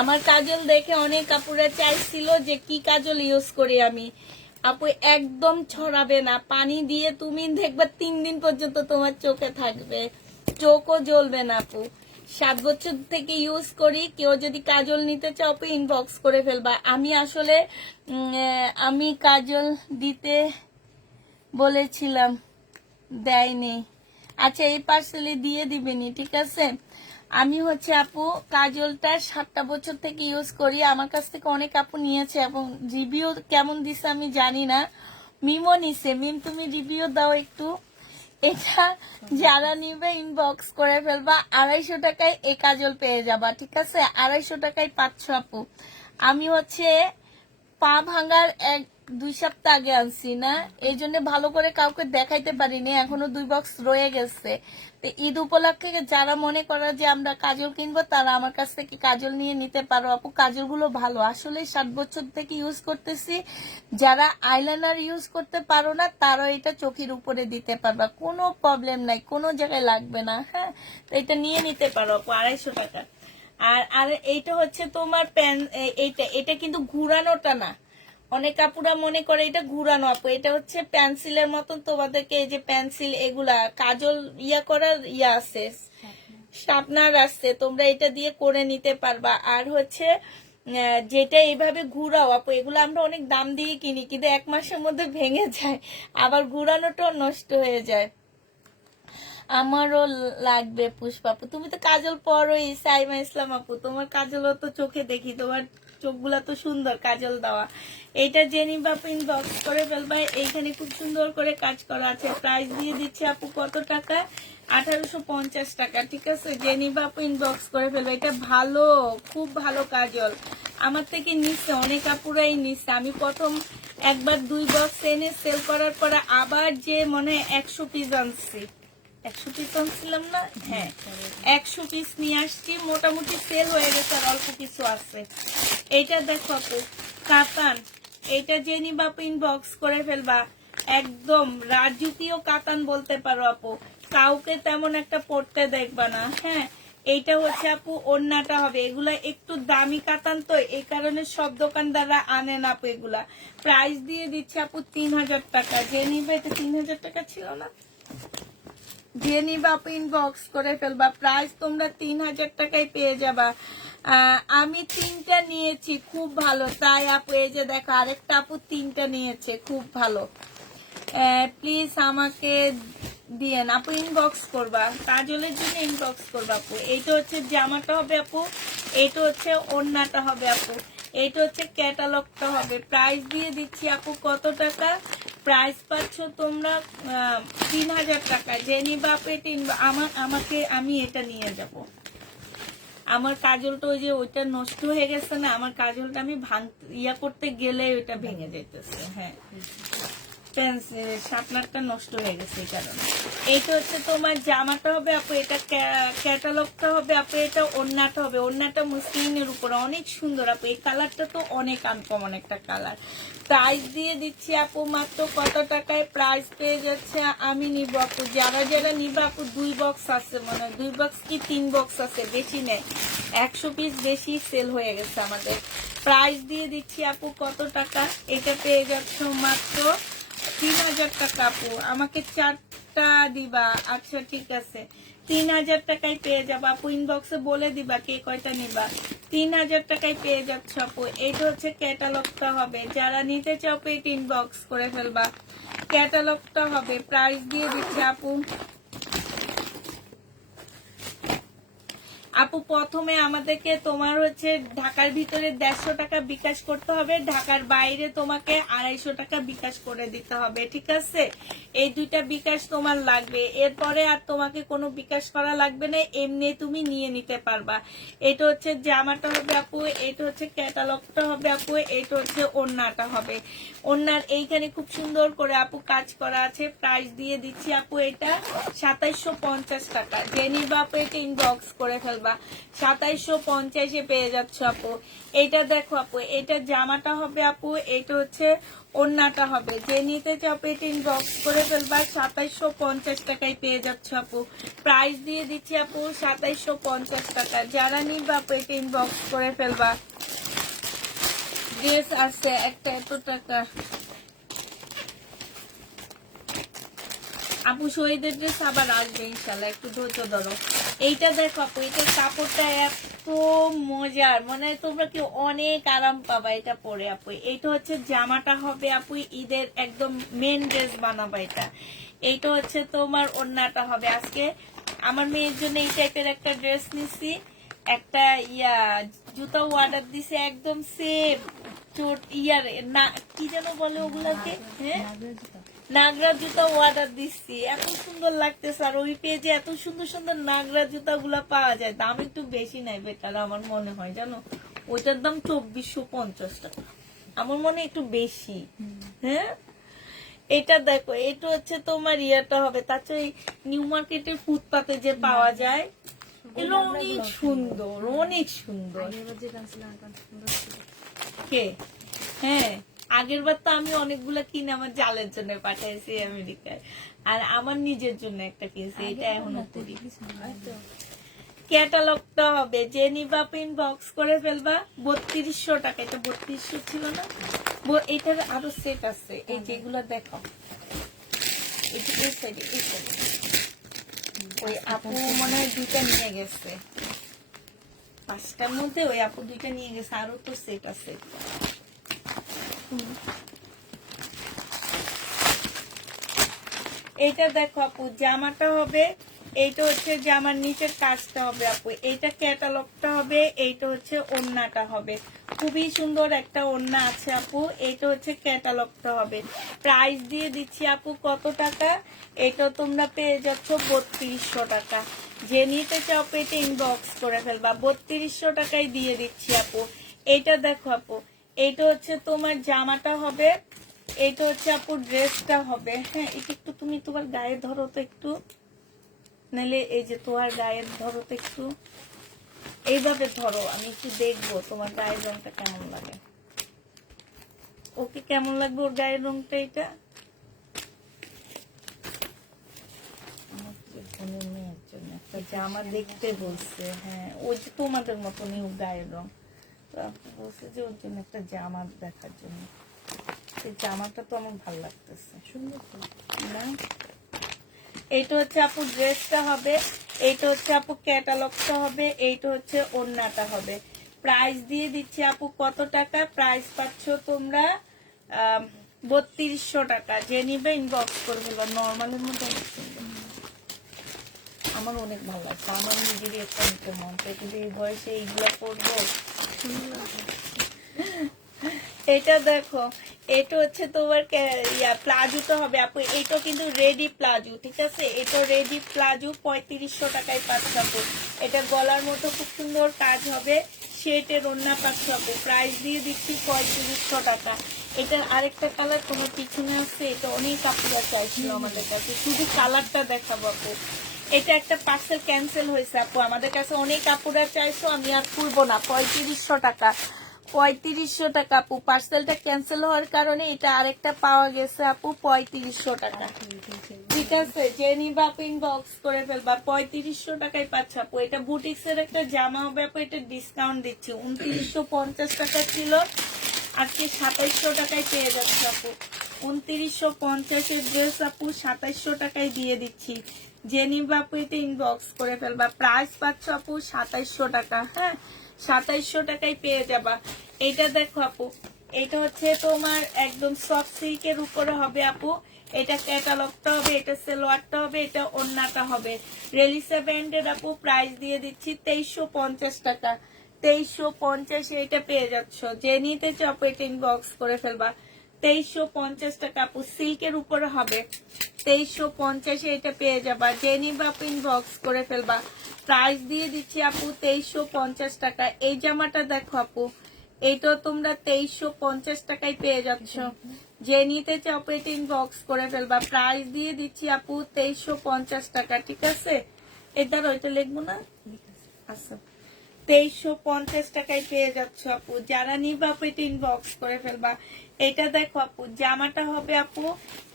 আমার কাজল দেখে অনেক আপুরা চাইছিল যে কি কাজল ইউজ করি আমি। আপু একদম ছড়াবে না, পানি দিয়ে তুমি দেখবা 3 দিন পর্যন্ত তোমার চোখে থাকবে, চোখও জ্বলবে না আপু। 7 বছর থেকে ইউজ করি। কেউ যদি কাজল নিতে চাও আপু ইনবক্স করে ফেলবা। আমি আসলে আমি কাজল দিতে বলেছিলাম, দেয়নি। আচ্ছা এই পার্সেলে দিয়ে দিবেনি, ঠিক আছে। আমি হচ্ছে আপু কাজলটা 7টা বছর থেকে ইউজ করি। আমার কাছ থেকে অনেক আপু নিয়েছে এবং রিভিউ কেমন দিছে আমি জানি না। মিমও নিছে। মিম তুমি রিভিউ দাও একটু। এটা যারা নিবে ইনবক্স করে ফেলবা। 250 টাকায় এই কাজল পেয়ে যাবা, ঠিক আছে। 250 টাকায় পাচ্ছ আপু। আমি হচ্ছে পা ভাঙার 1-2 সপ্তাহ আগে আনছি না, এই জন্য ভালো করে কাউকে দেখাইতে পারিনি, এখনো 2 বক্স রয়ে গেছে। তো ঈদ উপলক্ষে যারা মনে করে যে আমরা কাজল কিনবো, তারা আমার কাছ থেকে কাজল নিয়ে নিতে পারো আপু। কাজল গুলো ভালো, আসলে 7 বছর থেকে ইউজ করতেছি। যারা আইলাইনার ইউজ করতে পারো না, তারা এটা চোখের উপরে দিতে পারবা, কোনো প্রবলেম নাই, কোনো জায়গায় লাগবে না। হ্যাঁ, তো এটা নিয়ে নিতে পারো আপু 250 টাকা। আর এইটা হচ্ছে তোমার এটা কিন্তু ঘুরানোটা না। অনেক আপুরা মনে করে এটা ঘুরানো আপু, এটা হচ্ছে পেন্সিলের মতন। তোমাদেরকে এই যে পেন্সিল এগুলা কাজল ইয়া করার ইয়া আছে, শার্পনার আছে, তোমরা এটা দিয়ে করে নিতে পারবা। আর হচ্ছে যেটা এইভাবে ঘুরাও আপু, এগুলো আমরা অনেক দাম দিয়ে কিনি কিন্তু 1 মাসের মধ্যে ভেঙে যায়, আবার ঘুরানোটাও নষ্ট হয়ে যায়। আমারও লাগবে পুষ্পা আপু, তুমি তো কাজল পরোই। সাইমা ইসলাম আপু, তোমার কাজলও তো চোখে দেখি, তোমার চোখগুলা তো সুন্দর কাজল দেওয়া। এইটা জেনি বাপু ইনবক্স করে ফেলবা, এইখানে খুব সুন্দর করে কাজ করা আছে। প্রাইস দিয়ে দিচ্ছে আপু কত টাকা? 1850 টাকা। ঠিক আছে, জেনি বাপু ইনবক্স করে ফেলবা। এটা ভালো, খুব ভালো কাজল, আমার থেকে নিচ্ছে, অনেক আপুরাই নিচ্ছে। আমি প্রথম একবার 2 বক্স এনে সেল করার পরে আবার যে মনে হয় 100 পিস আনছি, 100 পিস আনছিলাম না, হ্যাঁ 100 পিস নিয়ে আসছি, মোটামুটি সেল হয়ে গেছে, আর অল্প কিছু আছে। এইটা দেখো আপু কাতান, এইটা জেনি বাপু ইনবক্স করে ফেলবা, একদম রাজকীয় কাতান বলতে পারো আপু, কাউকে তেমন একটা পড়তে দেখবা না। হ্যাঁ, এইটা হচ্ছে আপু ওড়নাটা হবে, এগুলা একটু দামি কাতান তো এই কারণে সব দোকানদাররা আনে না আপু এগুলা। প্রাইস দিয়ে দিচ্ছে আপু 3000 টাকা। জেনি ভাই তো 3000 টাকা ছিল না, জেনি বাপু ইনবক্স করে ফেলবা, প্রাইস তোমরা 3000 টাকায় পেয়ে যাবা। আমি 3টা নিয়েছি, খুব ভালো। তাই আপু এই যে দেখো আরেকটা আপু 3টা নিয়েছে, খুব ভালো। প্লিজ আমাকে দিয়েন আপু, ইনবক্স করবা, কাজলের জন্য ইনবক্স করবা আপু। এইটা হচ্ছে জামাটা হবে আপু, এইটা হচ্ছে ওড়নাটা হবে আপু, এইটা হচ্ছে ক্যাটালগটা হবে। প্রাইস দিয়ে দিচ্ছি আপু কত টাকা? প্রাইস পাচ্ছ তোমরা 3000 টাকা। জেনি বাপে আমি এটা নিয়ে যাব। আমার কাজলটা ওই যে ওইটা নষ্ট হয়ে গেছে না, আমার কাজলটা আমি করতে গেলে ওইটা ভেঙে যাইতেছে। হ্যাঁ, শার্পনারটা নষ্ট হয়ে গেছে এই কারণে। এইটা হচ্ছে তোমার জামাটা হবে আপু, এটা ক্যাটালগটা হবে আপু, এটা ওড়নাটা হবে, ওড়নাটা মুসলিমের উপরে অনেক সুন্দর আপু, এই কালারটা তো অনেক আনকমন একটা কালার। প্রাইস দিয়ে দিচ্ছি আপু মাত্র কত টাকায়? প্রাইস পেয়ে যাচ্ছে, আমি নিব আপু, যারা যারা নিব আপু 2 বক্স আছে, মনে হয় 2 বক্স কি 3 বক্স আছে, বেশি নেই, 100 পিস বেশি সেল হয়ে গেছে আমাদের। প্রাইস দিয়ে দিচ্ছি আপু কত টাকা? এটা পেয়ে যাচ্ছ মাত্র 3000 টাকা আপু, আমাকে 4টা দিবা। আচ্ছা ঠিক আছে, 3000 টাকায় পেয়ে যাবা আপু, ইনবক্সে বলে দিবা কে কয়টা নিবা। 3000 টাকায় পেয়ে যাচ্ছ আপু। এইটা হচ্ছে ক্যাটালগটা হবে, যারা নিতে চাও পেট ইনবক্স করে ফেলবা, ক্যাটালগটা হবে। প্রাইস দিয়ে দিচ্ছে আপু আপু প্রথমে আমাদেরকে তোমার হচ্ছে ঢাকার ভিতরে 150 টাকা বিকাশ করতে হবে, ঢাকার বাইরে তোমাকে 250 টাকা বিকাশ করে দিতে হবে। ঠিক আছে, এই 2টা বিকাশ তোমার লাগবে, এরপরে আর তোমাকে কোনো বিকাশ করা লাগবে না, এমনি তুমি নিয়ে নিতে পারবা। এটা হচ্ছে জামাটা হবে আপু, এটা হচ্ছে ক্যাটালগটা হবে আপু, এটা হচ্ছে ওড়নাটা হবে। ওড়নার এইখানে খুব সুন্দর করে আপু কাজ করা আছে। প্রাইস দিয়ে দিচ্ছি আপু এটা 2750 টাকা। জেনি বাপু এটা ইনবক্স করে ফেলবা, 2750 পেয়ে যাচ্ছ আপু। এইটা দেখো আপু, এটা জামাটা হবে আপু, এটা হচ্ছে ওড়নাটা হবে। যে নিতে চাও এটা ইনবক্স করে ফেলবা, 2750 টাকায় পেয়ে যাচ্ছ আপু। প্রাইস দিয়ে দিচ্ছি আপু 2750 টাকা। যারা নিবা আপু এটা ইনবক্স করে ফেলবা। ড্রেস আছে একটা এত টাকা আপু, শহীদের ড্রেস আবার আসবে ইনশাল্লাহ, একটু ধৈর্য ধরো। এইটা দেখো আপু, এটার কাপড়টা এত মজার, মানে তোমরা কি অনেক আরাম পাবা এটা পরে আপু। এইটা হচ্ছে জামাটা হবে আপু, ঈদের একদম মেন ড্রেস বানাবা এটা। এইটা হচ্ছে তোমার ওড়নাটা হবে। আজকে আমার মেয়ের জন্য এই টাইপের একটা ড্রেস নিছি, একটা জুতা অর্ডার দিছে একদম সেম চোট না কি যেন বলে ওগুলাকে, হ্যাঁ নাগরা জুতা অর্ডার দিচ্ছি, এত সুন্দর লাগতেছে। আর ওই পেজে এত সুন্দর সুন্দর নাগরা জুতা গুলা পাওয়া যায়, দাম একটু বেশি নাই বেটার আমার মনে হয়, জানো ওইটার দাম 2450 টাকা, আমার মনে একটু বেশি। হ্যাঁ, এটা দেখো, এটা হচ্ছে তোমার ইয়েটা হবে, তাছাড়া নিউ মার্কেটের ফুটপাতে যে পাওয়া যায়, এগুলো অনেক সুন্দর, অনেক সুন্দর। কে? হ্যাঁ, আগের বার তো আমি অনেকগুলা কিনে আমার জালের জন্য পাঠাইছি আমেরিকায়, আর আমার নিজের জন্য একটা কিনছি, এটা এখনো করি। ক্যাটালগটা হবে, যে নিবা ইনবক্স করে ফেলবা, 3200 টাকা। এটা 3200 ছিল না, এটার আরো সেট আছে, এই যেগুলো দেখো, ওই আপু মনে হয় 2টা নিয়ে গেছে, 5টার মধ্যে ওই আপু 2টা নিয়ে গেছে, আরো তো সেট আছে। এইটা দেখো আপু জামাটা হবে, এইটা হচ্ছে জামার নিচের কাজটা হবে আপু, এইটা ক্যাটালগটা হবে, এইটা হচ্ছে ওড়নাটা হবে। খুবই সুন্দর একটা ওড়না আছে আপু, এইটা হচ্ছে ক্যাটালগটা হবে। প্রাইস দিয়ে দিচ্ছি আপু কত টাকা, এটা তোমরা পেয়ে যাচ্ছ 3200 টাকা। যে নিতে চাও পেটে ইনবক্স করে ফেলবা, 3200 টাকায় দিয়ে দিচ্ছি আপু। এইটা দেখো আপু, এইটা হচ্ছে তোমার জামাটা হবে, এইটা হচ্ছে আপু ড্রেসটা হবে। হ্যাঁ, এটা একটু তুমি তোমার গায়ে ধরো তো একটু, নাহলে এই যে তোমার গায়ের ধরো তো একটু, এইভাবে ধরো, আমি একটু দেখবো তোমার গায়ের রংটা কেমন লাগে। ওকে কেমন লাগবে ওর গায়ের রংটা? এটা আমার বোনের মেয়ের জন্য একটা জামা দেখতে বলছে। হ্যাঁ, ওই যে তোমাদের মতনই ওর গায়ের রং, তো আপু বলছে যে ওর জন্য একটা জামা দেখার জন্য। এই জামাটা তো আমার ভালো লাগতেছে, সুন্দর না? এইটা হচ্ছে আপু ড্রেসটা হবে, এইটা হচ্ছে আপু ক্যাটালগটা হবে, এইটা হচ্ছে ওড়নাটা হবে। প্রাইস দিয়ে দিচ্ছি আপু কত টাকা, প্রাইস পাচ্ছ তোমরা 3200 টাকা। যে নিবে ইনবক্স করে ফেলো। নর্মালের মধ্যে অনেক সুন্দর, আমার অনেক ভালো লাগছে, আমার নিজেরই একটা নিতে মন চাই, কিন্তু এই বয়সে এইগুলো করবো। এটা দেখো, এটা হচ্ছে তোমার প্লাজোটা হবে আপু, এটা কিন্তু রেডি প্লাজো, ঠিক আছে? এটা রেডি প্লাজো 3500 টাকায় পাচ্ছ আপু। এটা গলার মতো খুব সুন্দর কাজ হবে, সেটের ওড়না পাচ্ছ আপু। প্রাইস দিয়ে দিচ্ছি 3500 টাকা। এটার আরেকটা কালার তোমার পিছনে আছে, এটা অনেক আপুরা চাইছিল আমাদের কাছে, শুধু কালারটা দেখাবো আপু। এটা একটা পার্সেল ক্যান্সেল হয়েছে আপু, আমাদের কাছে অনেক আপুরা চাইছো, আমি আর খুলবো না। 3500 টাকা, 3500 টাকা আপু। পার্সেলটা ক্যান্সেল হওয়ার কারণে এটা আরেকটা পাওয়া গেছে আপু 3500 টাকা, ঠিক আছে? যে নিবা আপু ইনবক্স করে ফেলবা, 3500 টাকায় পাচ্ছ আপু। এটা বুটিক্স এর একটা জামা হবে আপু, এটা ডিসকাউন্ট দিচ্ছি, 2950 টাকা ছিল, আজকে 2700 টাকায় পেয়ে যাচ্ছে আপু। 2950 এর ড্রেস আপু 2700 টাকায় দিয়ে দিচ্ছি। যে নিবা আপু এটা ইনবক্স করে ফেলবা। প্রাইস পাচ্ছ আপু 2700 টাকা। হ্যাঁ, 2700 টাকায় পেয়ে যাবা। এটা দেখো আপু, এটা হচ্ছে তোমার একদম সফট সিল্কের উপরে হবে আপু। এটা ক্যাটালগটা হবে, এটা সালোয়ারটা হবে, এটা ওড়নাটা হবে। রেলিসা ব্যান্ডের আপু প্রাইস দিয়ে দিচ্ছি 2350 টাকা। 2350 এটা পেয়ে যাচ্ছ। যে নিতে চাও এটা ইনবক্স করে ফেলবা। 2350 টাকা আপু, সিল্কের উপরে হবে। 2350 এটা পেয়ে যাবা। যে নিবা আপু ইনবক্স করে ফেলবা। প্রাইস দিয়ে দিচ্ছি আপু 2350 টাকা। এই জামাটা দেখো আপু, এইটা তোমরা 2350 টাকায় পেয়ে যাচ্ছ। যে নিতে চাও এটা ইনবক্স করে ফেলবা। প্রাইস দিয়ে দিচ্ছি আপু 2350 টাকা, ঠিক আছে? এটার ওইটা লিখবো না, আচ্ছা। 2350 টাকায় পেয়ে যাচ্ছ আপু। যারা নিবা আপু এটা ইনবক্স করে ফেলবা। এটা দেখো আপু, জামাটা হবে আপু,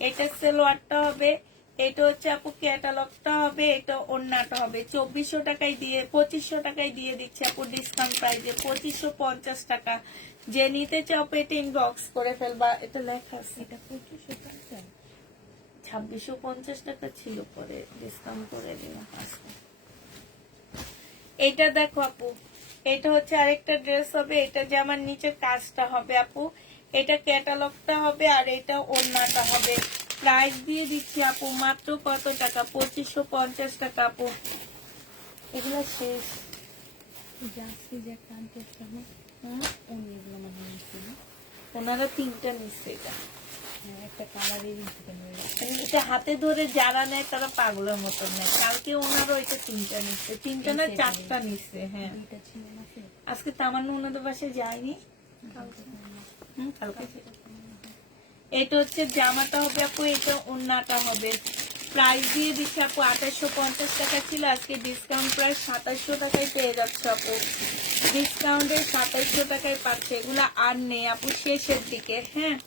এটা সালোয়ারটা হবে, এটা হচ্ছে আপু ক্যাটালগটা হবে, এটা ওড়নাটা হবে। 2400 টাকায় দিয়ে 2500 টাকায় দিয়ে দিচ্ছে আপু ডিসকাউন্ট প্রাইসে, 2550 টাকা। যে নিতে চাও এটা ইনবক্স করে ফেলবা। এটা লেখা আছে, এটা 2650 টাকা ছিল, পরে ডিসকাউন্ট করে দিলাম। এটা দেখো আপু, এটা হচ্ছে আরেকটা ড্রেস হবে, এটা জামার নিচে কাজটা হবে আপু, এটা ক্যাটালগটা হবে, আর এটা ওড়নাটা হবে। প্রাইস দিয়ে দিচ্ছি আপু মাত্র কত টাকা, 2550 টাকা আপু। এগুলো শেষ, ওনারা 3টা নিচ্ছে। এটা একটা কালারের, এটা হাতে ধরে যারা নেয় তারা পাগলের মতন নেয়। কালকে ওনারা ওইটা 3টা নিচ্ছে, 3টা না 4টা নিচ্ছে। হ্যাঁ, আজকে তামান্না ওনাদের বাসায় যায়নি, কালকে। এটা হচ্ছে জামাটা হবে আপু, এটা ওড়নাটা হবে। প্রাইস দিয়ে দিচ্ছে আপু 2850 টাকা ছিল, আজকে ডিসকাউন্ট প্রায় 2700 টাকায় পেয়ে যাচ্ছে আপু। ডিসকাউন্টে 2700 টাকায় পাচ্ছে। এগুলা আর নেই আপু, শেষের দিকে। হ্যাঁ,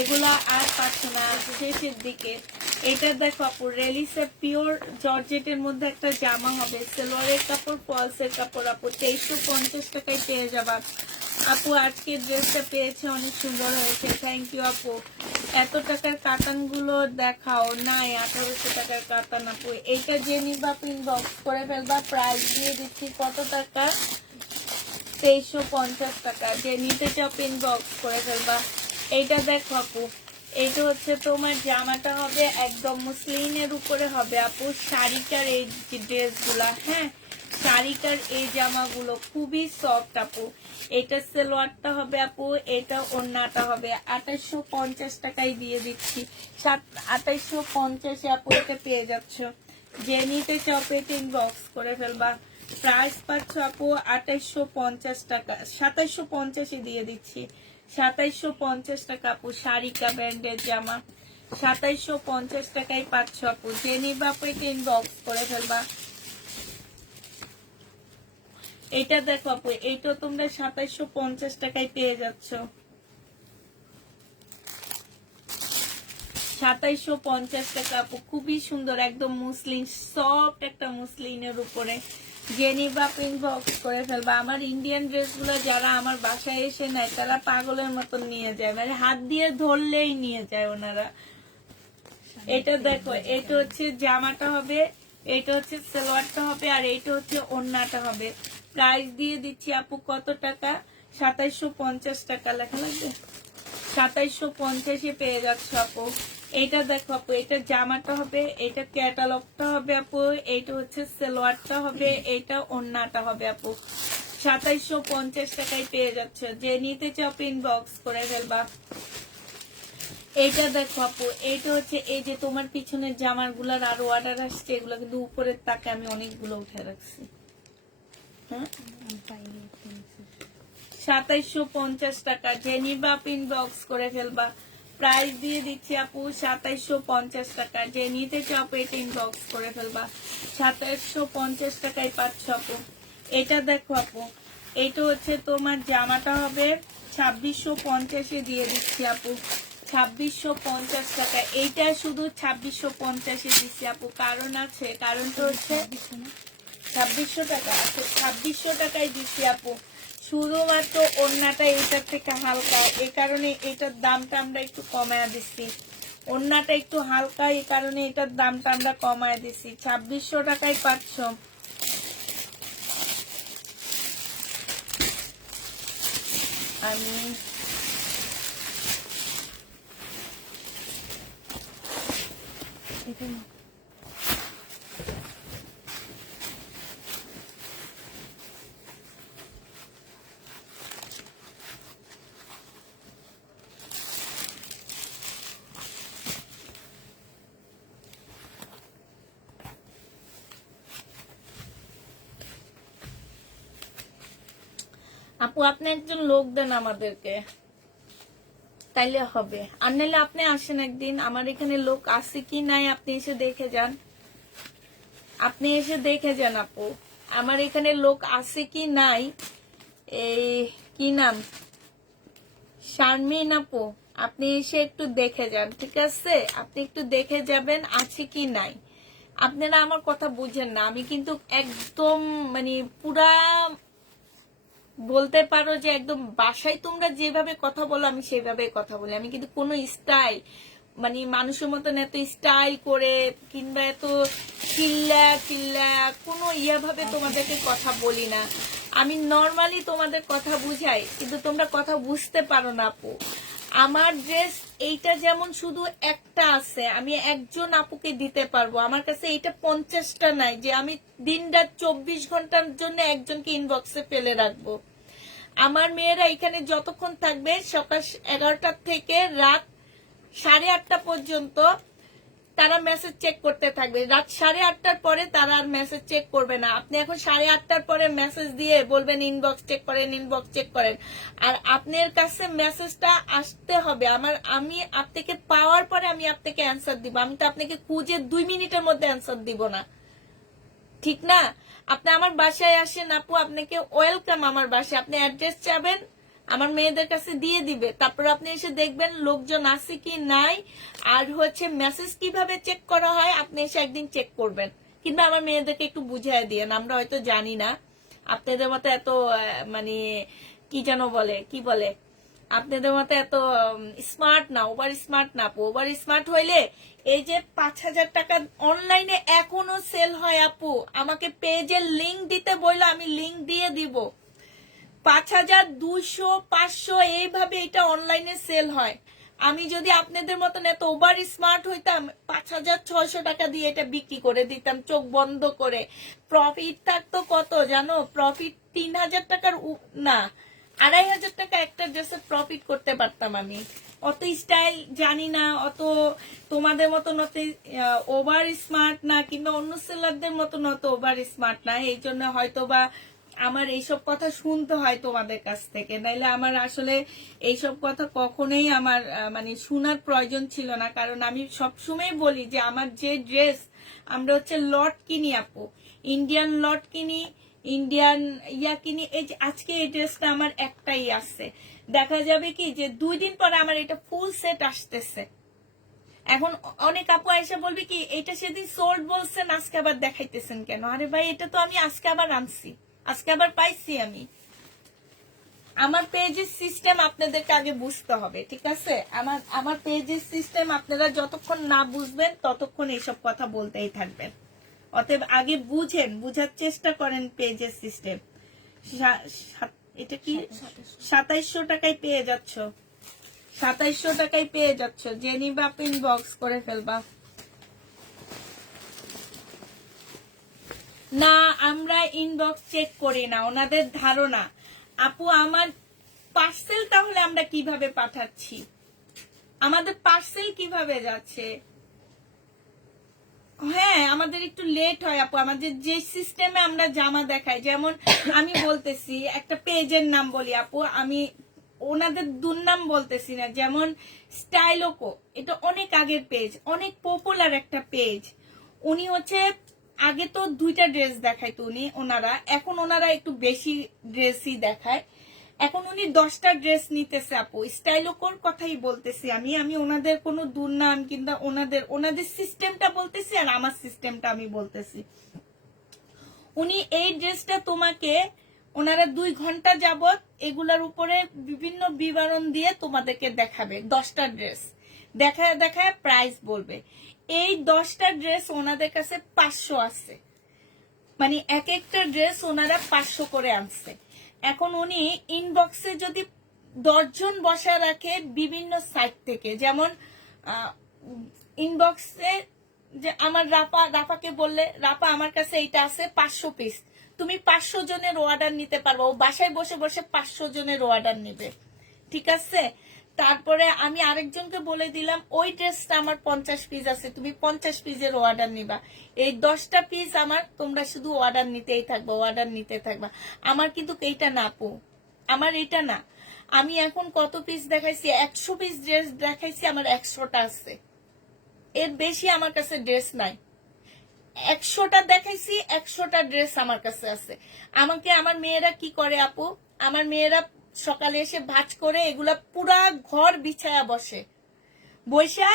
এগুলো আর পাচ্ছে না, শেষের দিকে। এটা দেখো আপু, রেলিসের পিওর জর্জেটের মধ্যে একটা জামা হবে, সালোয়ারের কাপড়, ফলসের কাপড় আপু। 2350 টাকায় পেয়ে যাবা আপু। আজকে ড্রেসটা পেয়েছে, অনেক সুন্দর হয়েছে, থ্যাংক ইউ আপু। এত টাকার কাতান গুলো দেখাও, নাই 1800 টাকার কাতান আপু। এইটা যে নিবা আপনি ইনবক্স করে ফেলবা। প্রাইস দিয়ে দিচ্ছি কত টাকা, 2350 টাকা। যে নিতে চাও ইনবক্স করে ফেলবা। এইটা দেখো আপু, এইটা হচ্ছে তোমার জামাটা হবে একদম মুসলিনের উপরে হবে আপু। শাড়িটার এই যে ড্রেসগুলা, হ্যাঁ শাড়িটার এই জামাগুলো খুবই সফট আপু। এটা সালোয়ারটা হবে আপু, এটা ওড়নাটা হবে। 2850 টাকায় দিয়ে দিচ্ছি। 2850 আপু এটা পেয়ে যাচ্ছ। যে নিতে চাও পেটে ইনবক্স করে ফেলবা। প্রাইস পাচ্ছ আপু 2850 টাকা, 2750 দিয়ে দিচ্ছি। 2750 টাকা আপু, শাড়িকা ব্র্যান্ডের জামা 2750 টাকায় পাচ্ছ আপু। যে নিবা আপু এটা ইনবক্স করে ফেলবা। এটা দেখো আপু, এইটা তোমরা 2750 টাকায় পেয়ে যাচ্ছ। 2750 টাকা আপু, খুবই সুন্দর একদম মুসলিন, সফট একটা মুসলিনের উপরে। যে নিবা ইনবক্স করে ফেলবা। আমার ইন্ডিয়ান ড্রেসগুলো যারা আমার বাসায় এসে নেয় তারা পাগলের মতন নিয়ে যায়, মানে হাত দিয়ে ধরলেই নিয়ে যায় ওনারা। এটা দেখো, এটা হচ্ছে জামাটা হবে, এটা হচ্ছে সালোয়ারটা হবে, আর এটা হচ্ছে ওড়নাটা হবে। প্রাইস দিয়ে দিচ্ছি আপু কত টাকা? 2750 টাকা। লেখা লাগবে 2750 পেয়ে যাচ্ছ আপু। এটা দেখো আপু, এটা জামাটা হবে, এটা ক্যাটালগটা হবে আপু, এইটা হচ্ছে সালোয়ারটা হবে, এটা ওড়নাটা হবে আপু। 2750 টাকায় পেয়ে যাচ্ছে। যে নিতে চাও ইনবক্স করে ফেলবা। এইটা দেখো আপু, এইটা হচ্ছে এই যে তোমার পিছনের জামার গুলার আরো অর্ডার আসছে, এগুলো কিন্তু উপরের তাকে আমি অনেকগুলো উঠে রাখছি। হ্যাঁ 2750 টাকা। যে নিবা ইনবক্স করে ফেলবা। প্রাইস দিয়ে দিচ্ছি আপু 2750 টাকা। যে নিতে চাও এটা ইনবক্স করে ফেলবা। 2750 টাকায় পাচ্ছ আপু। এটা দেখো আপু, এটা হচ্ছে তোমার জামাটা হবে 2650 দিয়ে দিচ্ছি আপু। 2650 টাকা। এইটা শুধু 2650 দিচ্ছি আপু, কারণ আছে, কারণটা হচ্ছে 2600 টাকা। আচ্ছা 2600 টাকায় দিচ্ছি আপু। শুধুমাত্র ওড়নাটা এটার থেকে হালকা, এই কারণে এটার দামটা আমরা একটু কমায় দিচ্ছি। ওড়নাটা একটু হালকা, এই কারণে এটার দামটা আমরা কমায় দিচ্ছি। 2600 টাকায় পাচ্ছ। আমি আপু, আপনি একজন লোক দেন আমাদেরকে, তাইলে হবে। আর নাহলে আপনি আসেন একদিন, আমার এখানে লোক আছে কি নাই আপনি এসে দেখে যান। আপনি এসে দেখে যান আপু, আমার এখানে লোক আছে কি নাই। এই কি নাম, শারমিন আপু, আপনি এসে একটু দেখে যান, ঠিক আছে? আপনি একটু দেখে যাবেন আছে কি নাই। আপনারা আমার কথা বুঝেন না, আমি কিন্তু একদম মানে পুরা বলতে পারো যে একদম বাসায় তোমরা যেভাবে কথা বলো আমি সেভাবে কথা বলি। আমি কিন্তু কোনো স্টাইল মানে মানুষের মতন এত স্টাইল করে কিংবা এত চিল্লা চিল্লা কোনো ভাবে তোমাদেরকে কথা বলি না। আমি নর্মালি তোমাদের কথা বুঝাই, কিন্তু তোমরা কথা বুঝতে পারো না আপু। আমার ড্রেস এইটা যেমন শুধু একটা আছে, আমি একজন আপুকে দিতে পারবো। আমার কাছে এইটা 50টা নাই যে আমি দিন রাত 24 ঘন্টার জন্য একজনকে ইনবক্সে ফেলে রাখবো। আমার মেয়েরা এখানে যতক্ষণ থাকবে সকাল 11টা থেকে রাত 8:30 পর্যন্ত তারা মেসেজ চেক করতে থাকবে। রাত 8:30টার পরে তারা আর মেসেজ চেক করবে না। আপনি এখন 8:30টার পরে মেসেজ দিয়ে বলবেন ইনবক্স চেক করেন, ইনবক্স চেক করেন। আর আপনার কাছে মেসেজটা আসতে হবে আমি আপনাকে পাওয়ার পরে আমি আপনাকে অ্যান্সার দিব। আমি তো আপনাকে খুঁজে 2 মিনিটের মধ্যে অ্যান্সার দিব না, ঠিক না? আপনি আমার বাসায় আসেন আপু, আপনাকে ওয়েলকাম আমার বাসায়। আপনি অ্যাড্রেস চাবেন, আমার মেয়েদের কাছে দিয়ে দিবে। তারপর আপনি এসে দেখবেন লোকজন আছে কি নাই, আর হচ্ছে মেসেজ কিভাবে চেক করা হয় আপনি এসে একদিন চেক করবেন। কিংবা আমার মেয়েদেরকে একটু বুঝিয়ে দিয়েন, আমরা হয়তো জানি না। আপনাদের মতো এত মানে কি যেন বলে, কি বলে, আপনাদের মতো এত স্মার্ট না, ওভার স্মার্ট না আপু। ওভার স্মার্ট হইলে এই যে 5,000 টাকা অনলাইনে এখনো সেল হয় আপু, আমাকে পেজের লিংক দিতে বললো, আমি লিংক দিয়ে দিব। 5,200 500 এইভাবে এটা অনলাইনে সেল হয়। আমি যদি আপনাদের মতন এত ওভার স্মার্ট হইতাম 5,600 টাকা দিয়ে এটা বিক্রি করে দিতাম চোখ বন্ধ করে। প্রফিট থাকতো কত জানো? প্রফিট 3,000 টাকার না 2,500 টাকা একটা ড্রেসের প্রফিট করতে পারতাম আমি। অত স্টাইল জানি না, অত তোমাদের মতন অত ওভার স্মার্ট না, কিংবা অন্য সেলারদের মতন অত ওভার স্মার্ট না। এই জন্য হয়তো বা আমার এইসব কথা শুনতে হয় তোমাদের কাছ থেকে, নাইলে আমার আসলে এইসব কথা কখনোই আমার মানে শোনার প্রয়োজন ছিল না। কারণ আমি সবসময় বলি যে আমার যে ড্রেস আমরা হচ্ছে লট কিনি আপু, ইন্ডিয়ান লট কিনি, ইন্ডিয়ান কিনি। এই যে আজকে এই ড্রেসটা আমার একটাই আছে, দেখা যাবে কি যে 2 দিন পরে আমার এটা ফুল সেট আসতেছে। এখন অনেক আপু এসে বলবে কি এটা সেদিন সোল্ড বলছেন আজকে আবার দেখাইতেছেন কেন? আরে ভাই এটা তো আমি আজকে আবার আনছি, আজকে আবার পাইছি আমি। আমার পেজের সিস্টেম আপনাদেরকে আগে বুঝতে হবে, ঠিক আছে? আমার পেজের সিস্টেম আপনারা যতক্ষণ না বুঝবেন ততক্ষণ এইসব কথা বলতেই থাকবেন। অতএব আগে বুঝেন, বুঝার চেষ্টা করেন পেজের সিস্টেম। এটা কি 2700 টাকায় পেয়ে যাচ্ছ, 2700 টাকায় পেয়ে যাচ্ছ। যে নিবা ইনবক্স করে ফেলবা। না আমরা ইনবক্স চেক করি না, ওনাদের ধারণা। আপু আমার পার্সেল তাহলে আমরা কিভাবে পাঠাচ্ছি? আমাদের পার্সেল কিভাবে যাচ্ছে? হ্যাঁ আমাদের একটু লেট হয় আপু। আমাদের যে সিস্টেমে আমরা জামা দেখাই, যেমন আমি বলতেছি একটা পেজের নাম বলি আপু, আমি ওনাদের দুর্নাম বলতেছি না, যেমন স্টাইলোকো, এটা অনেক আগের পেজ, অনেক পপুলার একটা পেজ। উনি হচ্ছে আগে তো 2টা ড্রেস দেখাইতো উনি, ওনারা এখন ওনারা একটু বেশি ড্রেসই দেখায়। এখন উনি 10টা ড্রেস নিতেছে আপু, স্টাইলোকোর কথাই বলতেছি আমি ওনাদের কোনো দুর্নাম কিংবা ওনাদের সিস্টেমটা বলতেছি, আর আমার সিস্টেমটা আমি বলতেছি। উনি এই ড্রেসটা তোমাকে ওনারা 2 ঘন্টা যাবত এগুলার উপরে বিভিন্ন বিবরণ দিয়ে তোমাদেরকে দেখাবে। 10টা ড্রেস দেখায় দেখায় প্রাইস বলবে। এই 10টা ড্রেস ওনাদের কাছে 500 আছে, মানে এক একটা ড্রেস ওনারা 500 করে আনছে। এখন উনি ইনবক্সে যদি 10 জন বসা রাখে বিভিন্ন সাইট থেকে, যেমন ইনবক্সে যে আমার রাফাকে বললে, রাফা আমার কাছে এইটা আছে 500 পিস, তুমি 500 জনের অর্ডার নিতে পারবো। ও বাসায় বসে বসে 500 জনের অর্ডার নিবে, ঠিক আছে? তারপরে আমি আরেকজনকে বলে দিলাম ওই ড্রেসটা আমার 50 পিস আছে, তুমি 50 পিসের অর্ডার নিবা। এই 10টা পিস আমার, তোমরা শুধু অর্ডার নিতেই থাকবা, অর্ডার নিতে থাকবা। আমার কিন্তু এইটা না আপু, আমার এটা না। আমি এখন কত পিস দেখাইছি? 100 পিস ড্রেস দেখাইছি, আমার 100টা আছে, এর বেশি আমার কাছে ড্রেস নাই। 100টা দেখাইছি, 100টা ড্রেস আমার কাছে আছে। আমাকে আমার মেয়েরা কি করে আপু, আমার মেয়েরা সকালে এসে ভাঁজ করে এগুলা পুরা ঘর বিছায়া বসে, বৈশা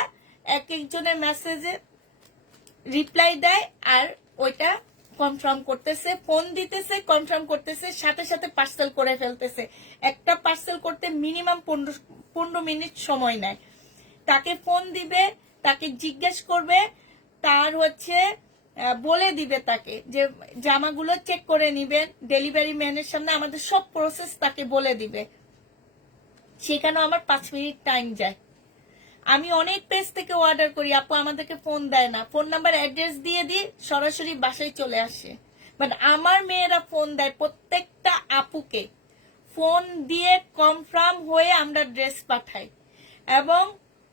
এক একজনের মেসেজে রিপ্লাই দেয়, আর ওইটা কনফার্ম করতেছে, ফোন দিতেছে, কনফার্ম করতেছে, সাথে সাথে পার্সেল করে ফেলতেছে। একটা পার্সেল করতে মিনিমাম 15 মিনিট সময় নেয়। তাকে ফোন দিবে, তাকে জিজ্ঞেস করবে, তার হচ্ছে বলে দিবে তাকে যে জামাগুলো চেক করে নিবেন, ডেলিভারি ম্যানের সামনে আমাদের সব প্রসেস তাকে বলে দিবে। সেখানেও আমার 5 মিনিট টাইম যায়। আমি অনেক পেজ থেকে অর্ডার করি আপু, আমাদেরকে ফোন দেয় না, ফোন নাম্বার অ্যাড্রেস দিয়ে দিই, সরাসরি বাসায় চলে আসে। বাট আমার মেয়েরা ফোন দেয় প্রত্যেকটা আপুকে, ফোন দিয়ে কনফার্ম হয়ে আমরা ড্রেস পাঠাই, এবং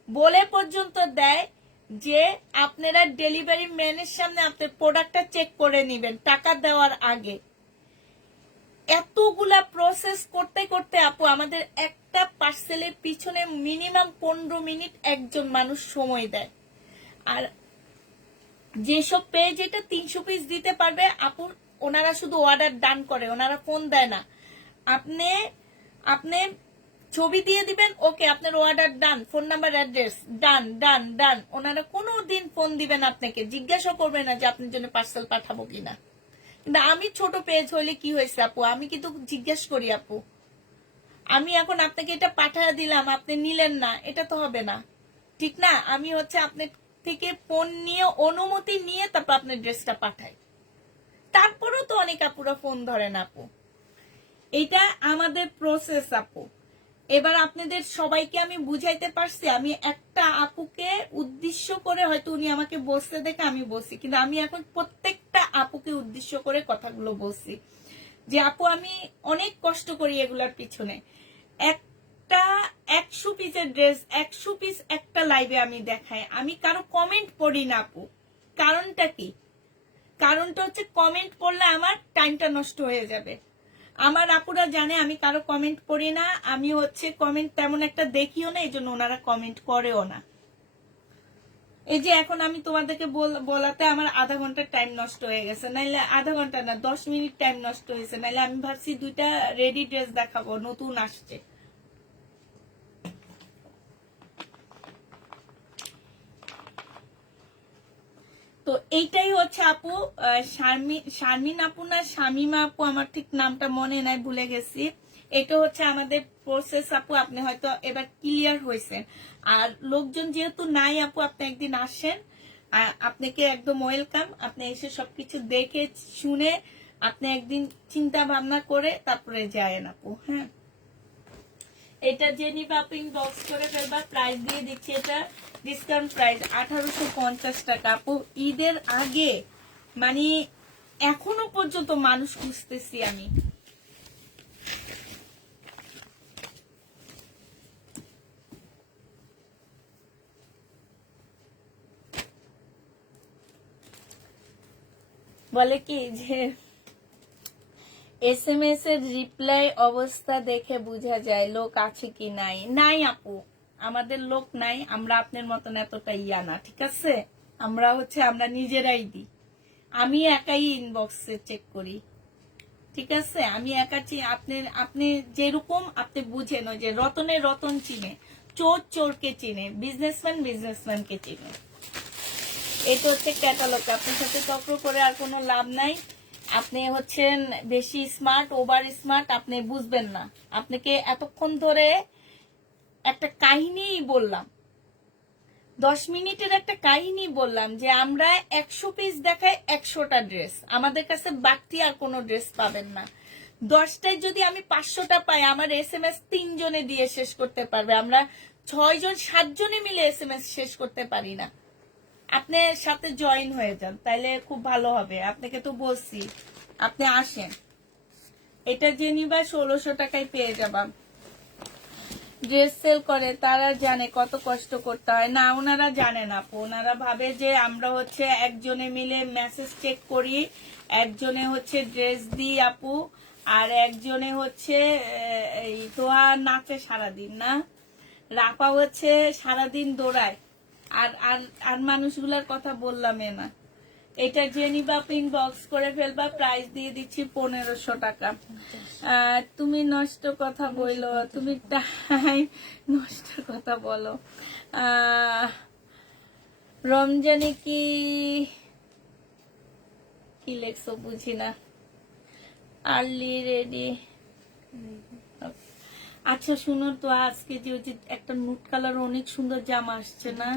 বলে পর্যন্ত দেয় যে আপনারা ডেলিভারি ম্যানের সামনে আপনার প্রোডাক্টটা চেক করে নেবেন টাকা দেওয়ার আগে। এতগুলা প্রসেস করতে করতে আপু আমাদের একটা পার্সেলের পিছনে মিনিমাম 15 মিনিট একজন মানুষ সময় দেয়। আর যেসব পেজ এটা 300 পিস দিতে পারবে আপু, ওনারা শুধু অর্ডার ডান করে, ওনারা ফোন দেয় না। আপনি ছবি দিয়ে দিবেন, ওকে আপনার order done, phone number address done done done. ওনারা কোনো দিন ফোন দিবেন আপনাকে, জিজ্ঞাসা করবে না যে আপনার জন্য পার্সেল পাঠাবো কিনা। কিন্তু আমি ছোট পেজ হইলে কি হয়েছে আপু, আমি কিন্তু জিজ্ঞেস করি আপু, আমি এখন আপনাকে এটা পাঠায় দিলাম, আপনি নিলেন না, এটা তো হবে না, ঠিক না? আমি হচ্ছে আপনার থেকে ফোন নিয়ে অনুমতি নিয়ে তারপর আপনার ড্রেসটা পাঠাই। তারপরও তো অনেক আপুরা ফোন ধরেন আপু। এটা আমাদের প্রসেস আপু। এবার আপনাদের সবাইকে আমি বুঝাইতে পারছি। আমি একটা আপুকে উদ্দেশ্য করে, হয়তো উনি আমাকে বলতে দেখে আমি বলছি, কিন্তু আমি এখন প্রত্যেকটা আপুকে উদ্দেশ্য করে কথাগুলো বলছি যে আপু আমি অনেক কষ্ট করি এগুলার পিছনে। একটা 100 পিসের ড্রেস 100 পিস একটা লাইভে আমি দেখাই, আমি কারো কমেন্ট পড়ি না আপু। কারণটা কি? কারণটা হচ্ছে কমেন্ট পড়লে আমার টাইমটা নষ্ট হয়ে যাবে। আমার আপুরা জানে আমি কারো কমেন্ট পড়ি না, আমি হচ্ছে কমেন্ট তেমন একটা দেখিও না, এই জন্য ওনারা কমেন্ট করেও না। এই যে এখন আমি তোমাদেরকে বলাতে আমার আধা ঘন্টা টাইম নষ্ট হয়ে গেছে, নাইলে আধা ঘন্টা না 10 মিনিট টাইম নষ্ট হয়েছে, নাইলে আমি ভাবছি 2টা রেডি ড্রেস দেখাবো, নতুন আসছে। তো এইটাই হচ্ছে আপু। শারমিন আপু না শামিমা আপু, আমার ঠিক নামটা মনে নাই, ভুলে গেছি। এটা হচ্ছে আমাদের প্রসেস আপু। আপনি হয়তো এবার ক্লিয়ার হয়েছেন। আর লোকজন যেহেতু নাই আপু, আপনি একদিন আসেন, আপনাকে একদম ওয়েলকাম। আপনি এসে সবকিছু দেখে শুনে আপনি একদিন চিন্তা ভাবনা করে তারপরে যায়েন আপু। হ্যাঁ, এটা যে নিবে আপনি বক্স করে ফেলবা, প্রাইস দিয়ে দিচ্ছি, এটা ডিসকাউন্ট প্রাইস 1850 টাকা আপু। ঈদের আগে মানে এখনো পর্যন্ত মানুষ খুঁজতেছি আমি। বলে কি যে SMS এর রিপ্লাই অবস্থা দেখে বোঝা যায় লোক আছে কি নাই। নাই আপু, আমাদের লোক নাই। আমরা আপনার মতন এতটা ইয়া না, ঠিক আছে? আমরা নিজেরাই দিই। আমি একাই ইনবক্সে চেক করি, ঠিক আছে? আমি একা আপনি যেরকম আপনি বুঝেন, ওই যে রতনের রতন চিনে, চোর চোরকে চিনে, বিজনেসম্যানকে চিনে। এটা হচ্ছে ক্যাটালগ। আপনার সাথে তর্ক করে আর কোনো লাভ নাই। আপনি হচ্ছেন বেশি স্মার্ট, ওভার স্মার্ট, আপনি বুঝবেন না। আপনাকে এতক্ষণ ধরে একটা কাহিনী বললাম, 10 মিনিটের একটা কাহিনী বললাম যে আমরা 100 পিস দেখাই 100টা ড্রেস, আমাদের কাছে বাড়তি আর কোনো ড্রেস পাবেন না। 10টায় যদি আমি 500টা পাই, আমার SMS 3 জনে দিয়ে শেষ করতে পারবে। আমরা 6 জন 7 জনে মিলে SMS শেষ করতে পারি না। আপনি সাথে জয়েন হয়ে যান, তাইলে খুব ভালো হবে। আপনাকে তো বলছি আপনি আসেন। এটা যে নিবা 1600 টাকায় পেয়ে যাবা। ড্রেস সেল করে তারা জানে কত কষ্ট করতে হয়। না, ওনারা জানে না আপু। ওনারা ভাবে যে আমরা হচ্ছে একজনে মিলে মেসেজ চেক করি, একজনে হচ্ছে ড্রেস দিই আপু, আর একজনে হচ্ছে এই তোয়া নাচে সারাদিন। না, রাপা হচ্ছে সারাদিন দৌড়ায়। আর আর আর মানুষগুলার কথা বললামই না। এটা যে নিবা ইনবক্স করে ফেলবা, প্রাইস দিয়ে দিচ্ছি 1500 টাকা। তুমি নষ্ট কথা বইলো, তুমি টাইম নষ্ট কথা বলো। রমজানে কি কি লেখছো বুঝি না। Early ready. আচ্ছা শুনো তো, আজকে যে একটা নুট কালার অনেক সুন্দর জামা আসছে না?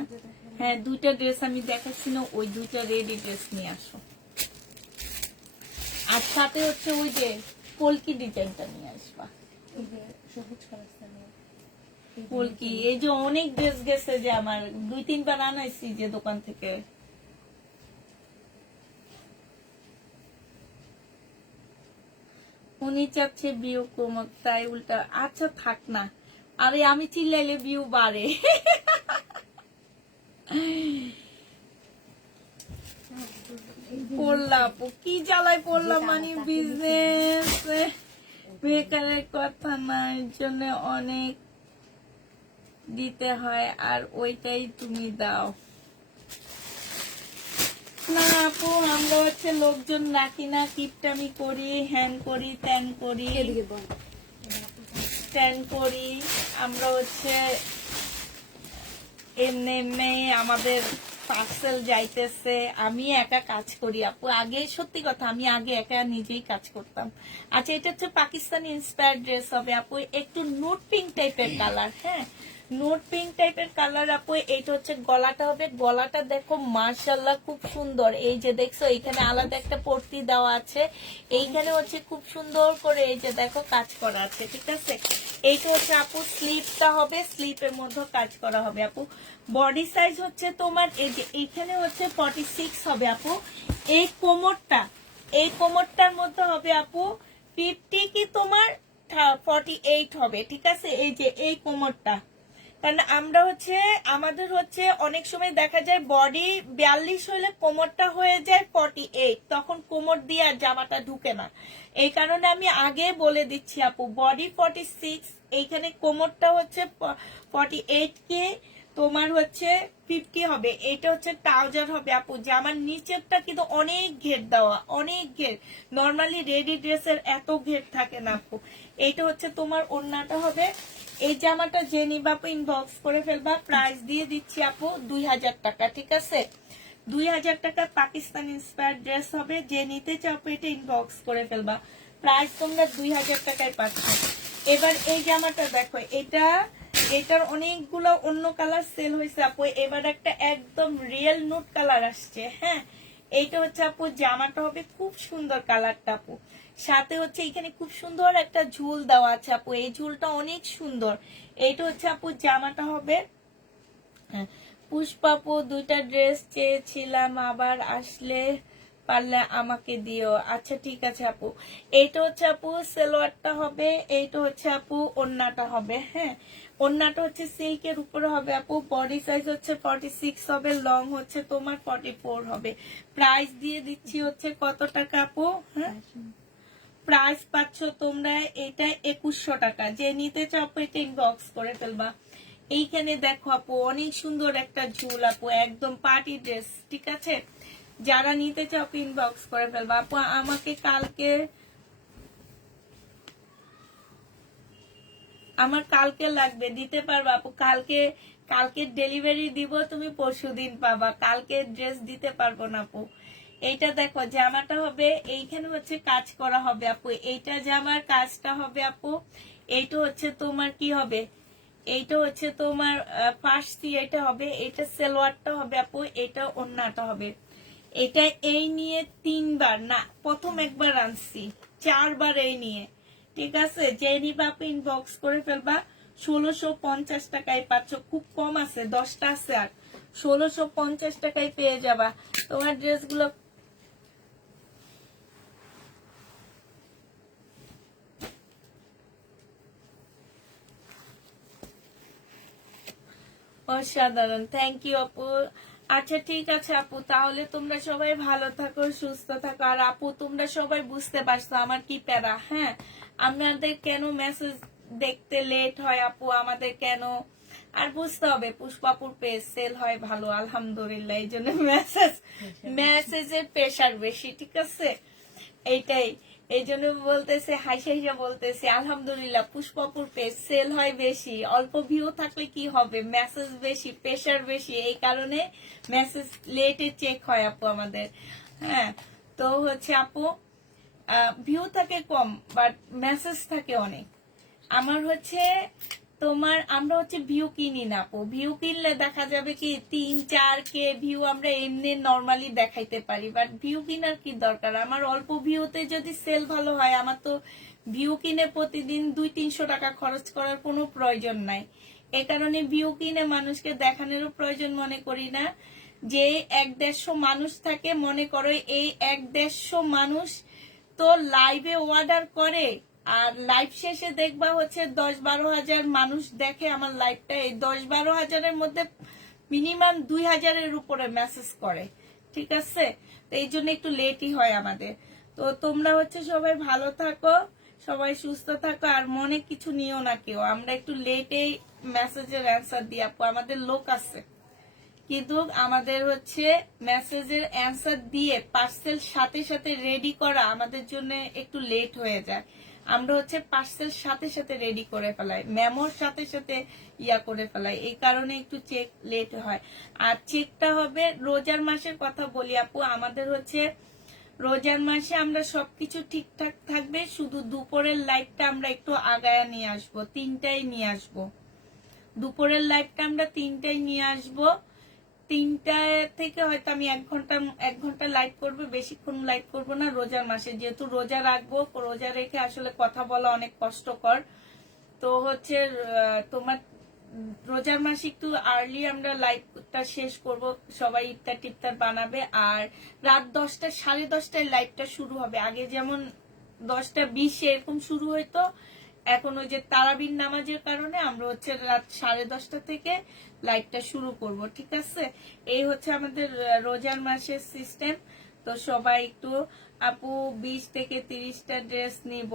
হ্যাঁ, 2টা ড্রেস আমি দেখাচ্ছি না, ওই 2টা রেডি ড্রেস নিয়ে আসো। আর সাথে হচ্ছে ওই যে পলকি ডিজাইনটা নিয়ে আসবা। পলকি, এই যে অনেক ড্রেস গেছে যে আমার, 2-3 বার আনাইছি যে দোকান থেকে। উনি চাচ্ছে ভিউ কমক, তাই উল্টা। আচ্ছা থাক না, আরে আমি চিল্লাইলে ভিউ বাড়ে। পড়লাম কি জ্বালায় পড়লাম, মানে বিজনেস বেকারের কথা না, এর জন্য অনেক দিতে হয়, আর ওইটাই তুমি দাও না আপু। আমরা হচ্ছে লোকজন রাখি না, কিপটামি করি, হ্যান করি, ত্যান করি, আমরা হচ্ছে এমনি আমাদের পার্সেল যাইতেছে। আমি একা কাজ করি আপু। আগে সত্যি কথা, আমি আগে একা নিজেই কাজ করতাম। আচ্ছা, এটা হচ্ছে পাকিস্তানি ইন্সপায়ার্ড ড্রেস হবে আপু, একটু নুট পিঙ্ক টাইপের কালার। হ্যাঁ, নোট পিঙ্ক টাইপের কালার আপু। এইটা হচ্ছে গলাটা হবে, গলাটা দেখো মাশাআল্লাহ খুব সুন্দর। এই যে দেখছো এখানে আলাদা একটা পট্টি দেওয়া আছে, এইখানে হচ্ছে খুব সুন্দর করে এই যে দেখো কাজ করা আছে, ঠিক আছে। এইটা হচ্ছে আপু স্লিপটা হবে, স্লিপের মধ্যে কাজ করা হবে আপু। বডি সাইজ হচ্ছে তোমার এই যে এইখানে হচ্ছে 46 হবে আপু। এই কোমরটার মধ্যে হবে আপু 50 কি তোমার 48 হবে, ঠিক আছে। এই যে এই কোমরটা, কারণ আমরা হচ্ছে আমাদের হচ্ছে অনেক সময় দেখা যায় বডি 42 হলে কোমরটা হয়ে যায় 48, তখন কোমর দিয়ে আর জামাটা ঢুকে না। এই কারণে আমি আগে বলে দিচ্ছি আপু, বডি 46, এইখানে কোমরটা হচ্ছে 48 কে তোমার হচ্ছে 50 হবে। এটা হচ্ছে ট্রাউজার হবে আপু। জামার নিচেরটা কিন্তু অনেক ঘের দেওয়া, অনেক ঘের, নর্মালি রেডি ড্রেসের এত ঘের থাকে না আপু। এইটা হচ্ছে তোমার ওড়নাটা হবে। এই জামাটা যে নিবা আপু ইনবক্স করে ফেলবা, প্রাইস দিয়ে দিচ্ছি আপু 2000 টাকা, ঠিক আছে। 2000 টাকা পাকিস্তান ইন্সপায়ার্ড ড্রেস হবে, যে নিতে চাও আপু এটা ইনবক্স করে ফেলবা, প্রাইস তোমরা 2000 টাকায় পাচ্ছ। এবার এই জামাটা দেখো, এটার অনেকগুলো অন্য কালার সেল হয়েছে আপু, এবার একটা একদম রিয়েল নুট কালার আসছে। হ্যাঁ, এইটা হচ্ছে আপু জামাটা হবে, খুব সুন্দর কালারটা আপু। সাথে হচ্ছে এখানে খুব সুন্দর একটা ঝুল দেওয়া আছে আপু, এই ঝুলটা অনেক সুন্দর। এইটা হচ্ছে আপু জামাটা হবে। হ্যাঁ, পুষ্পাপু দুইটা ড্রেস চেয়েছিলাম, আবার আসলে পারলে আমাকে দিও। আচ্ছা ঠিক আছে আপু। এইটা হচ্ছে আপু সালোয়ারটা হবে, এইটা হচ্ছে আপু ওড়নাটা হবে। হ্যাঁ, ওড়নাটা হচ্ছে সিল্কের উপরে হবে আপু। বডি সাইজ হচ্ছে 46 হবে, লং হচ্ছে তোমার 44 হবে। প্রাইস দিয়ে দিচ্ছি হচ্ছে কত টাকা আপু? হ্যাঁ, প্রাইস পাচ্ছ তোমরা এটা 2100 টাকা। যে নিতে চাও আপু এটা ইনবক্স করে ফেলবা। এইখানে দেখো আপু অনেক সুন্দর একটা ঝুল আপু, একদম পার্টি ড্রেস, ঠিক আছে। যারা নিতে চাও ইনবক্স করে ফেলবা আপু। আমাকে আমার কালকে লাগবে, দিতে পারবা আপু? কালকে ডেলিভারি দিব, তুমি পরশুদিন পাবা, কালকে ড্রেস দিতে পারবো না আপু। এইটা দেখো জামাটা হবে, এইখানে হচ্ছে কাজ করা হবে আপু। এইটা জামার কাজটা হবে আপু। এইটা হচ্ছে তোমার কি হবে, এইটা হচ্ছে তোমার পাশটি, এটা হবে, এটা সালোয়ারটা হবে আপু, এটা ওড়নাটা হবে। এটা এই নিয়ে 3বার না, প্রথম একবার আনছি, 4বার এই নিয়ে, ঠিক আছে। যে নিবা আপু ইনবক্স করে ফেলবা। 1650 টাকায় পাচ্ছ, খুব কম আছে, 10টা আছে, আর 1650 টাকায় পেয়ে যাবা তোমার ড্রেসগুলো। অসাধারণ, থ্যাংক ইউ আপু। আচ্ছা ঠিক আছে আপু, তাহলে তোমরা সবাই ভালো থাকো, সুস্থ থাকো। আর আপু তোমরা সবাই বুঝতে পারছো আমার কি প্যারা। হ্যাঁ, আপনাদের কেন মেসেজ দেখতে লেট হয় আপু, আমাদের কেন, আর বুঝতে হবে পুষ্পাপুর পেজ সেল হয় ভালো আলহামদুলিল্লাহ, এই জন্য মেসেজের প্রেশার বেশি, ঠিক আছে। এইটাই, এই জন্য বলতেছে, হাইসা হাইসা বলতেছে আলহামদুলিল্লাহ পুষ্পাপুর পেজ সেল হয় বেশি। অল্প ভিউ থাকলে কি হবে, মেসেজ বেশি, প্রেশার বেশি, এই কারণে মেসেজ লেটে চেক হয় আপু আমাদের। হ্যাঁ, তো হচ্ছে আপু ভিউ থাকে কম, বাট মেসেজ থাকে অনেক। আমার হচ্ছে তোমার, আমরা হচ্ছে ভিউ কিনি না আপু। ভিউ কিনলে দেখা যাবে কি 3-4K ভিউ আমরা এমনি নর্মালি দেখাইতে পারি, বাট ভিউ কিনার কি দরকার? আমার অল্প ভিউতে যদি সেল ভালো হয়, আমার তো ভিউ কিনে প্রতিদিন 200-300 টাকা খরচ করার কোনো প্রয়োজন নাই। এ কারণে ভিউ কিনে মানুষকে দেখানোরও প্রয়োজন মনে করি না। যে 1-150 মানুষ থাকে, মনে করো এই 1-150 মানুষ তো লাইভে অর্ডার করে, আর লাইভ শেষে দেখবা হচ্ছে 10-12 হাজার মানুষ দেখে আমার লাইভটা। এই 10-12 হাজারের মধ্যে মিনিমাম 2000-এর উপরে মেসেজ করে, ঠিক আছে। তো এই জন্য একটু লেটই হয় আমাদের। তো তোমরা হচ্ছে সবাই ভালো থাকো, সবাই সুস্থ থাকো, আর মনে কিছু নিও না কেউ, আমরা একটু লেটেই মেসেজের অ্যান্সার দিই আপু। আমাদের লোক আছে, কিন্তু আমাদের হচ্ছে মেসেজের অ্যান্সার দিয়ে পার্সেল সাথে সাথে রেডি করা আমাদের জন্য একটু লেট হয়ে যায়। আমরা হচ্ছে পার্সেল সাথে সাথে রেডি করে ফেলাই, মেমোর সাথে সাথে ইয়া করে ফেলাই, এই কারণে একটু চেক লেট হয়। আর চেকটা হবে রোজার মাসের কথা বলি আপু, আমাদের হচ্ছে রোজার মাসে আমরা সবকিছু ঠিকঠাক থাকবে, শুধু দুপুরের লাইটটা আমরা একটু আগায়া নিয়ে আসবো, 3টায় নিয়ে আসবো, দুপুরের লাইভটা আমরা 3টায় নিয়ে আসবো। 3টা থেকে হয়তো আমি 1 ঘন্টা লাইভ করবো, বেশিক্ষণ লাইভ করবো না। রোজার মাসে যেহেতু রোজা রাখবো, রোজা রেখে আসলে কথা বলা অনেক কষ্টকর। তো হচ্ছে তোমার রোজার মাসে একটু আর্লি আমরা লাইভটা শেষ করব, সবাই ইফতার টিফতার বানাবে। আর রাত 10টা 10:30টায় লাইভটা শুরু হবে। আগে যেমন 10টা20 এরকম শুরু হইতো, এখন ওই যে তারাবির নামাজের কারণে আমরা হচ্ছে রাত 10:30টা থেকে লাইভটা শুরু করব, ঠিক আছে? এই হচ্ছে আমাদের রোজার মাসের সিস্টেম। তো সবাই একটু, আপু 20 থেকে 30টা ড্রেস নিব।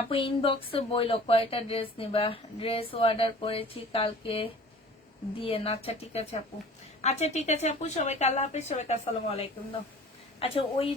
আপু ইনবক্সে বইলো কয়টা ড্রেস নিবা। ড্রেস অর্ডার করেছি, কালকে দিয়ে না। আচ্ছা ঠিক আছে আপু, আচ্ছা ঠিক আছে আপু, সবাইকে আল্লাহ হাফেজ, সবাইকে আসসালামু আলাইকুম। আচ্ছা ওই